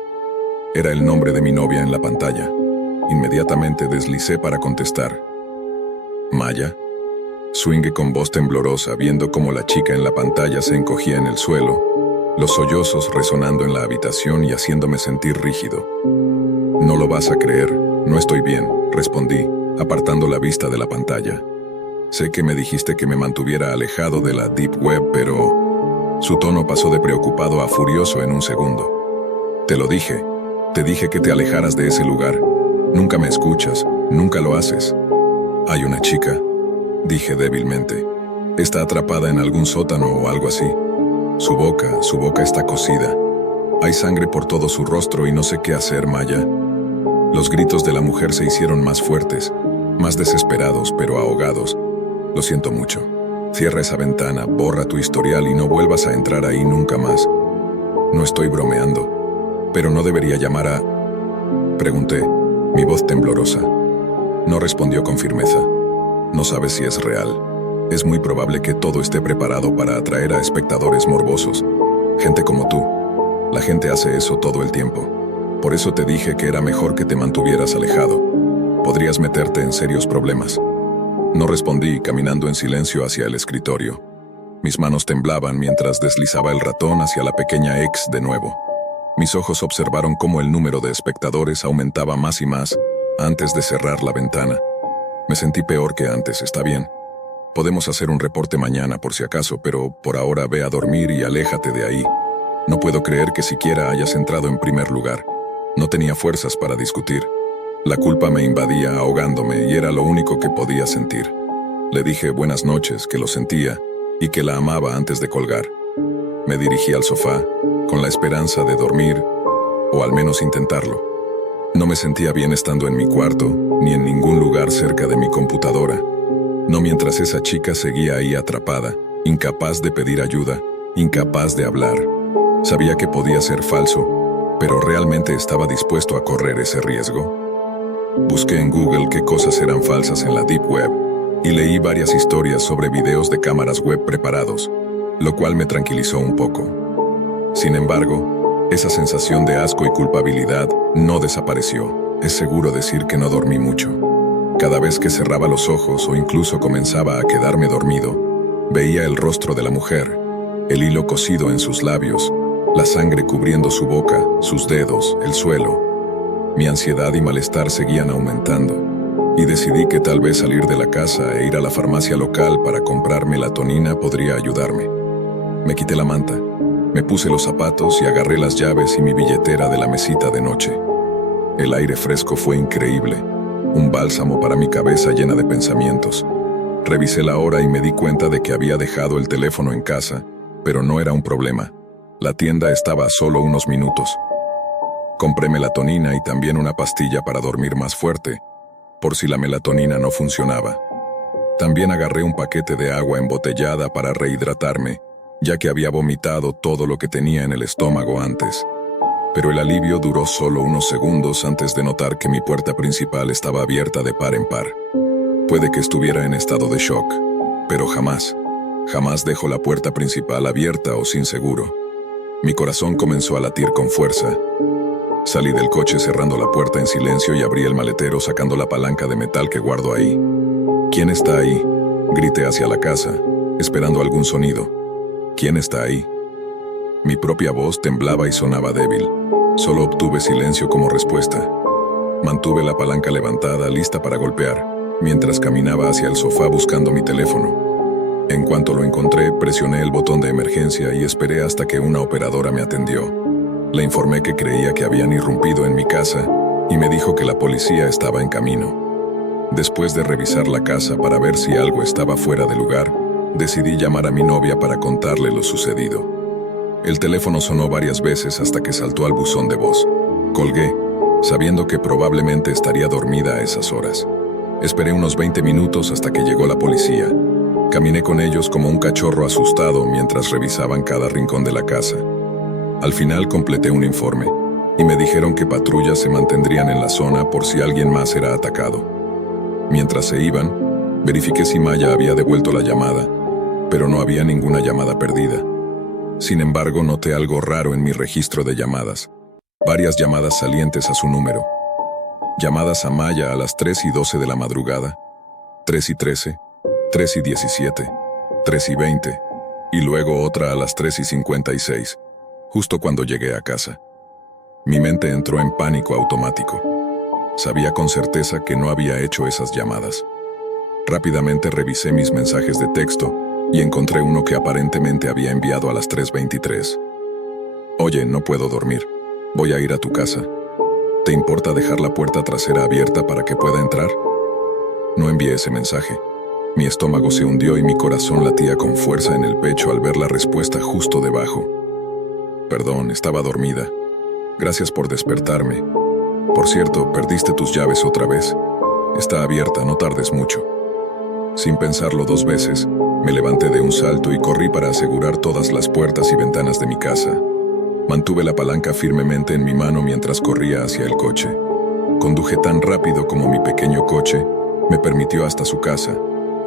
Era el nombre de mi novia en la pantalla. Inmediatamente deslicé para contestar. ¿Maya? Swingué con voz temblorosa, viendo cómo la chica en la pantalla se encogía en el suelo, los sollozos resonando en la habitación y haciéndome sentir rígido. No lo vas a creer, no estoy bien, respondí, apartando la vista de la pantalla. Sé que me dijiste que me mantuviera alejado de la Deep Web, pero... Su tono pasó de preocupado a furioso en un segundo. Te lo dije, te dije que te alejaras de ese lugar. Nunca me escuchas, nunca lo haces. Hay una chica, dije débilmente. Está atrapada en algún sótano o algo así. Su boca está cosida. Hay sangre por todo su rostro y no sé qué hacer, Maya. Los gritos de la mujer se hicieron más fuertes, más desesperados, pero ahogados. Lo siento mucho. Cierra esa ventana, borra tu historial y no vuelvas a entrar ahí nunca más. No estoy bromeando. Pero no debería llamar a... Pregunté, mi voz temblorosa. No respondió con firmeza. No sabes si es real. Es muy probable que todo esté preparado para atraer a espectadores morbosos. Gente como tú. La gente hace eso todo el tiempo. Por eso te dije que era mejor que te mantuvieras alejado. Podrías meterte en serios problemas. No respondí, caminando en silencio hacia el escritorio. Mis manos temblaban mientras deslizaba el ratón hacia la pequeña X de nuevo. Mis ojos observaron cómo el número de espectadores aumentaba más y más antes de cerrar la ventana. Me sentí peor que antes, está bien. Podemos hacer un reporte mañana por si acaso, pero por ahora ve a dormir y aléjate de ahí. No puedo creer que siquiera hayas entrado en primer lugar. No tenía fuerzas para discutir. La culpa me invadía ahogándome y era lo único que podía sentir. Le dije buenas noches, que lo sentía y que la amaba antes de colgar. Me dirigí al sofá, con la esperanza de dormir, o al menos intentarlo. No me sentía bien estando en mi cuarto, ni en ningún lugar cerca de mi computadora. No mientras esa chica seguía ahí atrapada, incapaz de pedir ayuda, incapaz de hablar. Sabía que podía ser falso, pero ¿realmente estaba dispuesto a correr ese riesgo? Busqué en Google qué cosas eran falsas en la Deep Web y leí varias historias sobre videos de cámaras web preparados, lo cual me tranquilizó un poco. Sin embargo, esa sensación de asco y culpabilidad no desapareció. Es seguro decir que no dormí mucho. Cada vez que cerraba los ojos o incluso comenzaba a quedarme dormido, veía el rostro de la mujer, el hilo cosido en sus labios, la sangre cubriendo su boca, sus dedos, el suelo. Mi ansiedad y malestar seguían aumentando, y decidí que tal vez salir de la casa e ir a la farmacia local para comprar melatonina podría ayudarme. Me quité la manta, me puse los zapatos y agarré las llaves y mi billetera de la mesita de noche. El aire fresco fue increíble, un bálsamo para mi cabeza llena de pensamientos. Revisé la hora y me di cuenta de que había dejado el teléfono en casa, pero no era un problema. La tienda estaba a solo unos minutos. Compré melatonina y también una pastilla para dormir más fuerte, por si la melatonina no funcionaba. También agarré un paquete de agua embotellada para rehidratarme, ya que había vomitado todo lo que tenía en el estómago antes. Pero el alivio duró solo unos segundos antes de notar que mi puerta principal estaba abierta de par en par. Puede que estuviera en estado de shock, pero jamás dejo la puerta principal abierta o sin seguro. Mi corazón comenzó a latir con fuerza. Salí del coche cerrando la puerta en silencio y abrí el maletero sacando la palanca de metal que guardo ahí. ¿Quién está ahí? Grité hacia la casa, esperando algún sonido. ¿Quién está ahí? Mi propia voz temblaba y sonaba débil. Solo obtuve silencio como respuesta. Mantuve la palanca levantada, lista para golpear, mientras caminaba hacia el sofá buscando mi teléfono. En cuanto lo encontré, presioné el botón de emergencia y esperé hasta que una operadora me atendió. Le informé que creía que habían irrumpido en mi casa y me dijo que la policía estaba en camino. Después de revisar la casa para ver si algo estaba fuera de lugar, decidí llamar a mi novia para contarle lo sucedido. El teléfono sonó varias veces hasta que saltó al buzón de voz. Colgué, sabiendo que probablemente estaría dormida a esas horas. Esperé unos 20 minutos hasta que llegó la policía. Caminé con ellos como un cachorro asustado mientras revisaban cada rincón de la casa. Al final completé un informe, y me dijeron que patrullas se mantendrían en la zona por si alguien más era atacado. Mientras se iban, verifiqué si Maya había devuelto la llamada, pero no había ninguna llamada perdida. Sin embargo, noté algo raro en mi registro de llamadas. Varias llamadas salientes a su número. Llamadas a Maya a las 3:12 de la madrugada, 3:13, 3:17, 3:20, y luego otra a las 3:56. justo cuando llegué a casa. Mi mente entró en pánico automático. Sabía con certeza que no había hecho esas llamadas. Rápidamente revisé mis mensajes de texto y encontré uno que aparentemente había enviado a las 3:23. Oye, no puedo dormir. Voy a ir a tu casa. ¿Te importa dejar la puerta trasera abierta para que pueda entrar? No envié ese mensaje. Mi estómago se hundió y mi corazón latía con fuerza en el pecho al ver la respuesta justo debajo. Perdón, estaba dormida. Gracias por despertarme. Por cierto, perdiste tus llaves otra vez. Está abierta, no tardes mucho. Sin pensarlo 2 veces, me levanté de un salto y corrí para asegurar todas las puertas y ventanas de mi casa. Mantuve la palanca firmemente en mi mano mientras corría hacia el coche. Conduje tan rápido como mi pequeño coche me permitió hasta su casa,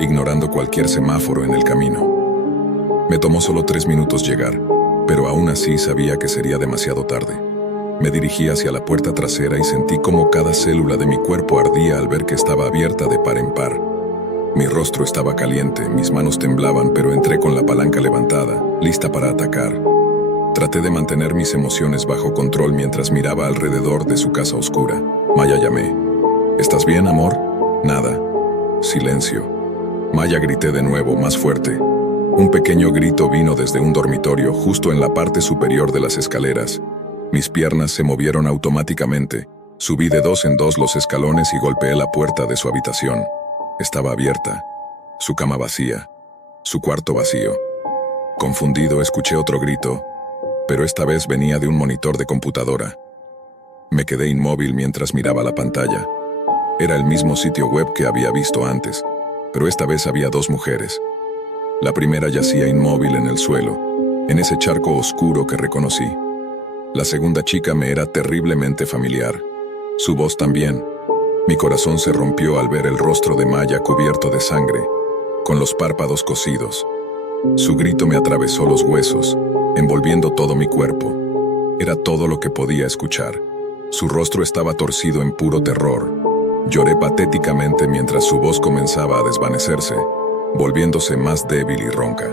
ignorando cualquier semáforo en el camino. Me tomó solo 3 minutos llegar, pero aún así sabía que sería demasiado tarde. Me dirigí hacia la puerta trasera y sentí como cada célula de mi cuerpo ardía al ver que estaba abierta de par en par. Mi rostro estaba caliente, mis manos temblaban, pero entré con la palanca levantada, lista para atacar. Traté de mantener mis emociones bajo control mientras miraba alrededor de su casa oscura. Maya, llamé. ¿Estás bien, amor? Nada. Silencio. Maya, grité de nuevo, más fuerte. Un pequeño grito vino desde un dormitorio justo en la parte superior de las escaleras. Mis piernas se movieron automáticamente. Subí de 2 en 2 los escalones y golpeé la puerta de su habitación. Estaba abierta. Su cama vacía. Su cuarto vacío. Confundido, escuché otro grito, pero esta vez venía de un monitor de computadora. Me quedé inmóvil mientras miraba la pantalla. Era el mismo sitio web que había visto antes, pero esta vez había 2 mujeres. La primera yacía inmóvil en el suelo, en ese charco oscuro que reconocí. La segunda chica me era terriblemente familiar. Su voz también. Mi corazón se rompió al ver el rostro de Maya cubierto de sangre, con los párpados cosidos. Su grito me atravesó los huesos, envolviendo todo mi cuerpo. Era todo lo que podía escuchar. Su rostro estaba torcido en puro terror. Lloré patéticamente mientras su voz comenzaba a desvanecerse, volviéndose más débil y ronca.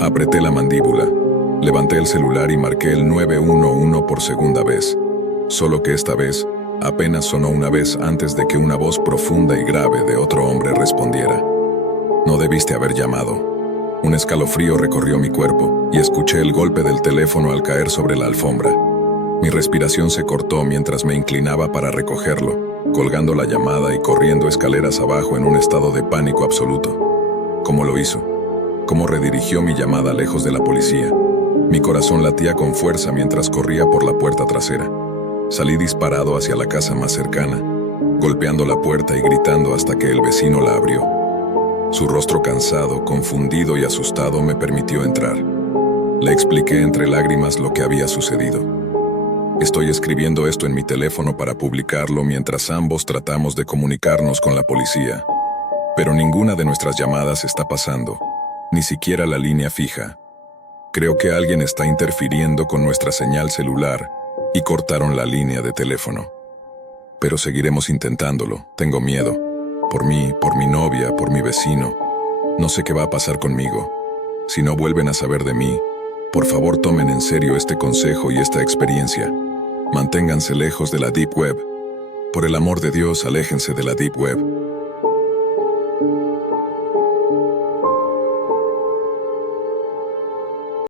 Apreté la mandíbula, levanté el celular y marqué el 911 por segunda vez. Solo que esta vez, apenas sonó una vez antes de que una voz profunda y grave de otro hombre respondiera. No debiste haber llamado. Un escalofrío recorrió mi cuerpo y escuché el golpe del teléfono al caer sobre la alfombra. Mi respiración se cortó mientras me inclinaba para recogerlo, colgando la llamada y corriendo escaleras abajo en un estado de pánico absoluto. ¿Cómo lo hizo? ¿Cómo redirigió mi llamada lejos de la policía? Mi corazón latía con fuerza mientras corría por la puerta trasera. Salí disparado hacia la casa más cercana, golpeando la puerta y gritando hasta que el vecino la abrió. Su rostro cansado, confundido y asustado me permitió entrar. Le expliqué entre lágrimas lo que había sucedido. Estoy escribiendo esto en mi teléfono para publicarlo mientras ambos tratamos de comunicarnos con la policía. Pero ninguna de nuestras llamadas está pasando, ni siquiera la línea fija. Creo que alguien está interfiriendo con nuestra señal celular y cortaron la línea de teléfono. Pero seguiremos intentándolo, tengo miedo. Por mí, por mi novia, por mi vecino. No sé qué va a pasar conmigo. Si no vuelven a saber de mí, por favor tomen en serio este consejo y esta experiencia. Manténganse lejos de la Deep Web. Por el amor de Dios, aléjense de la Deep Web.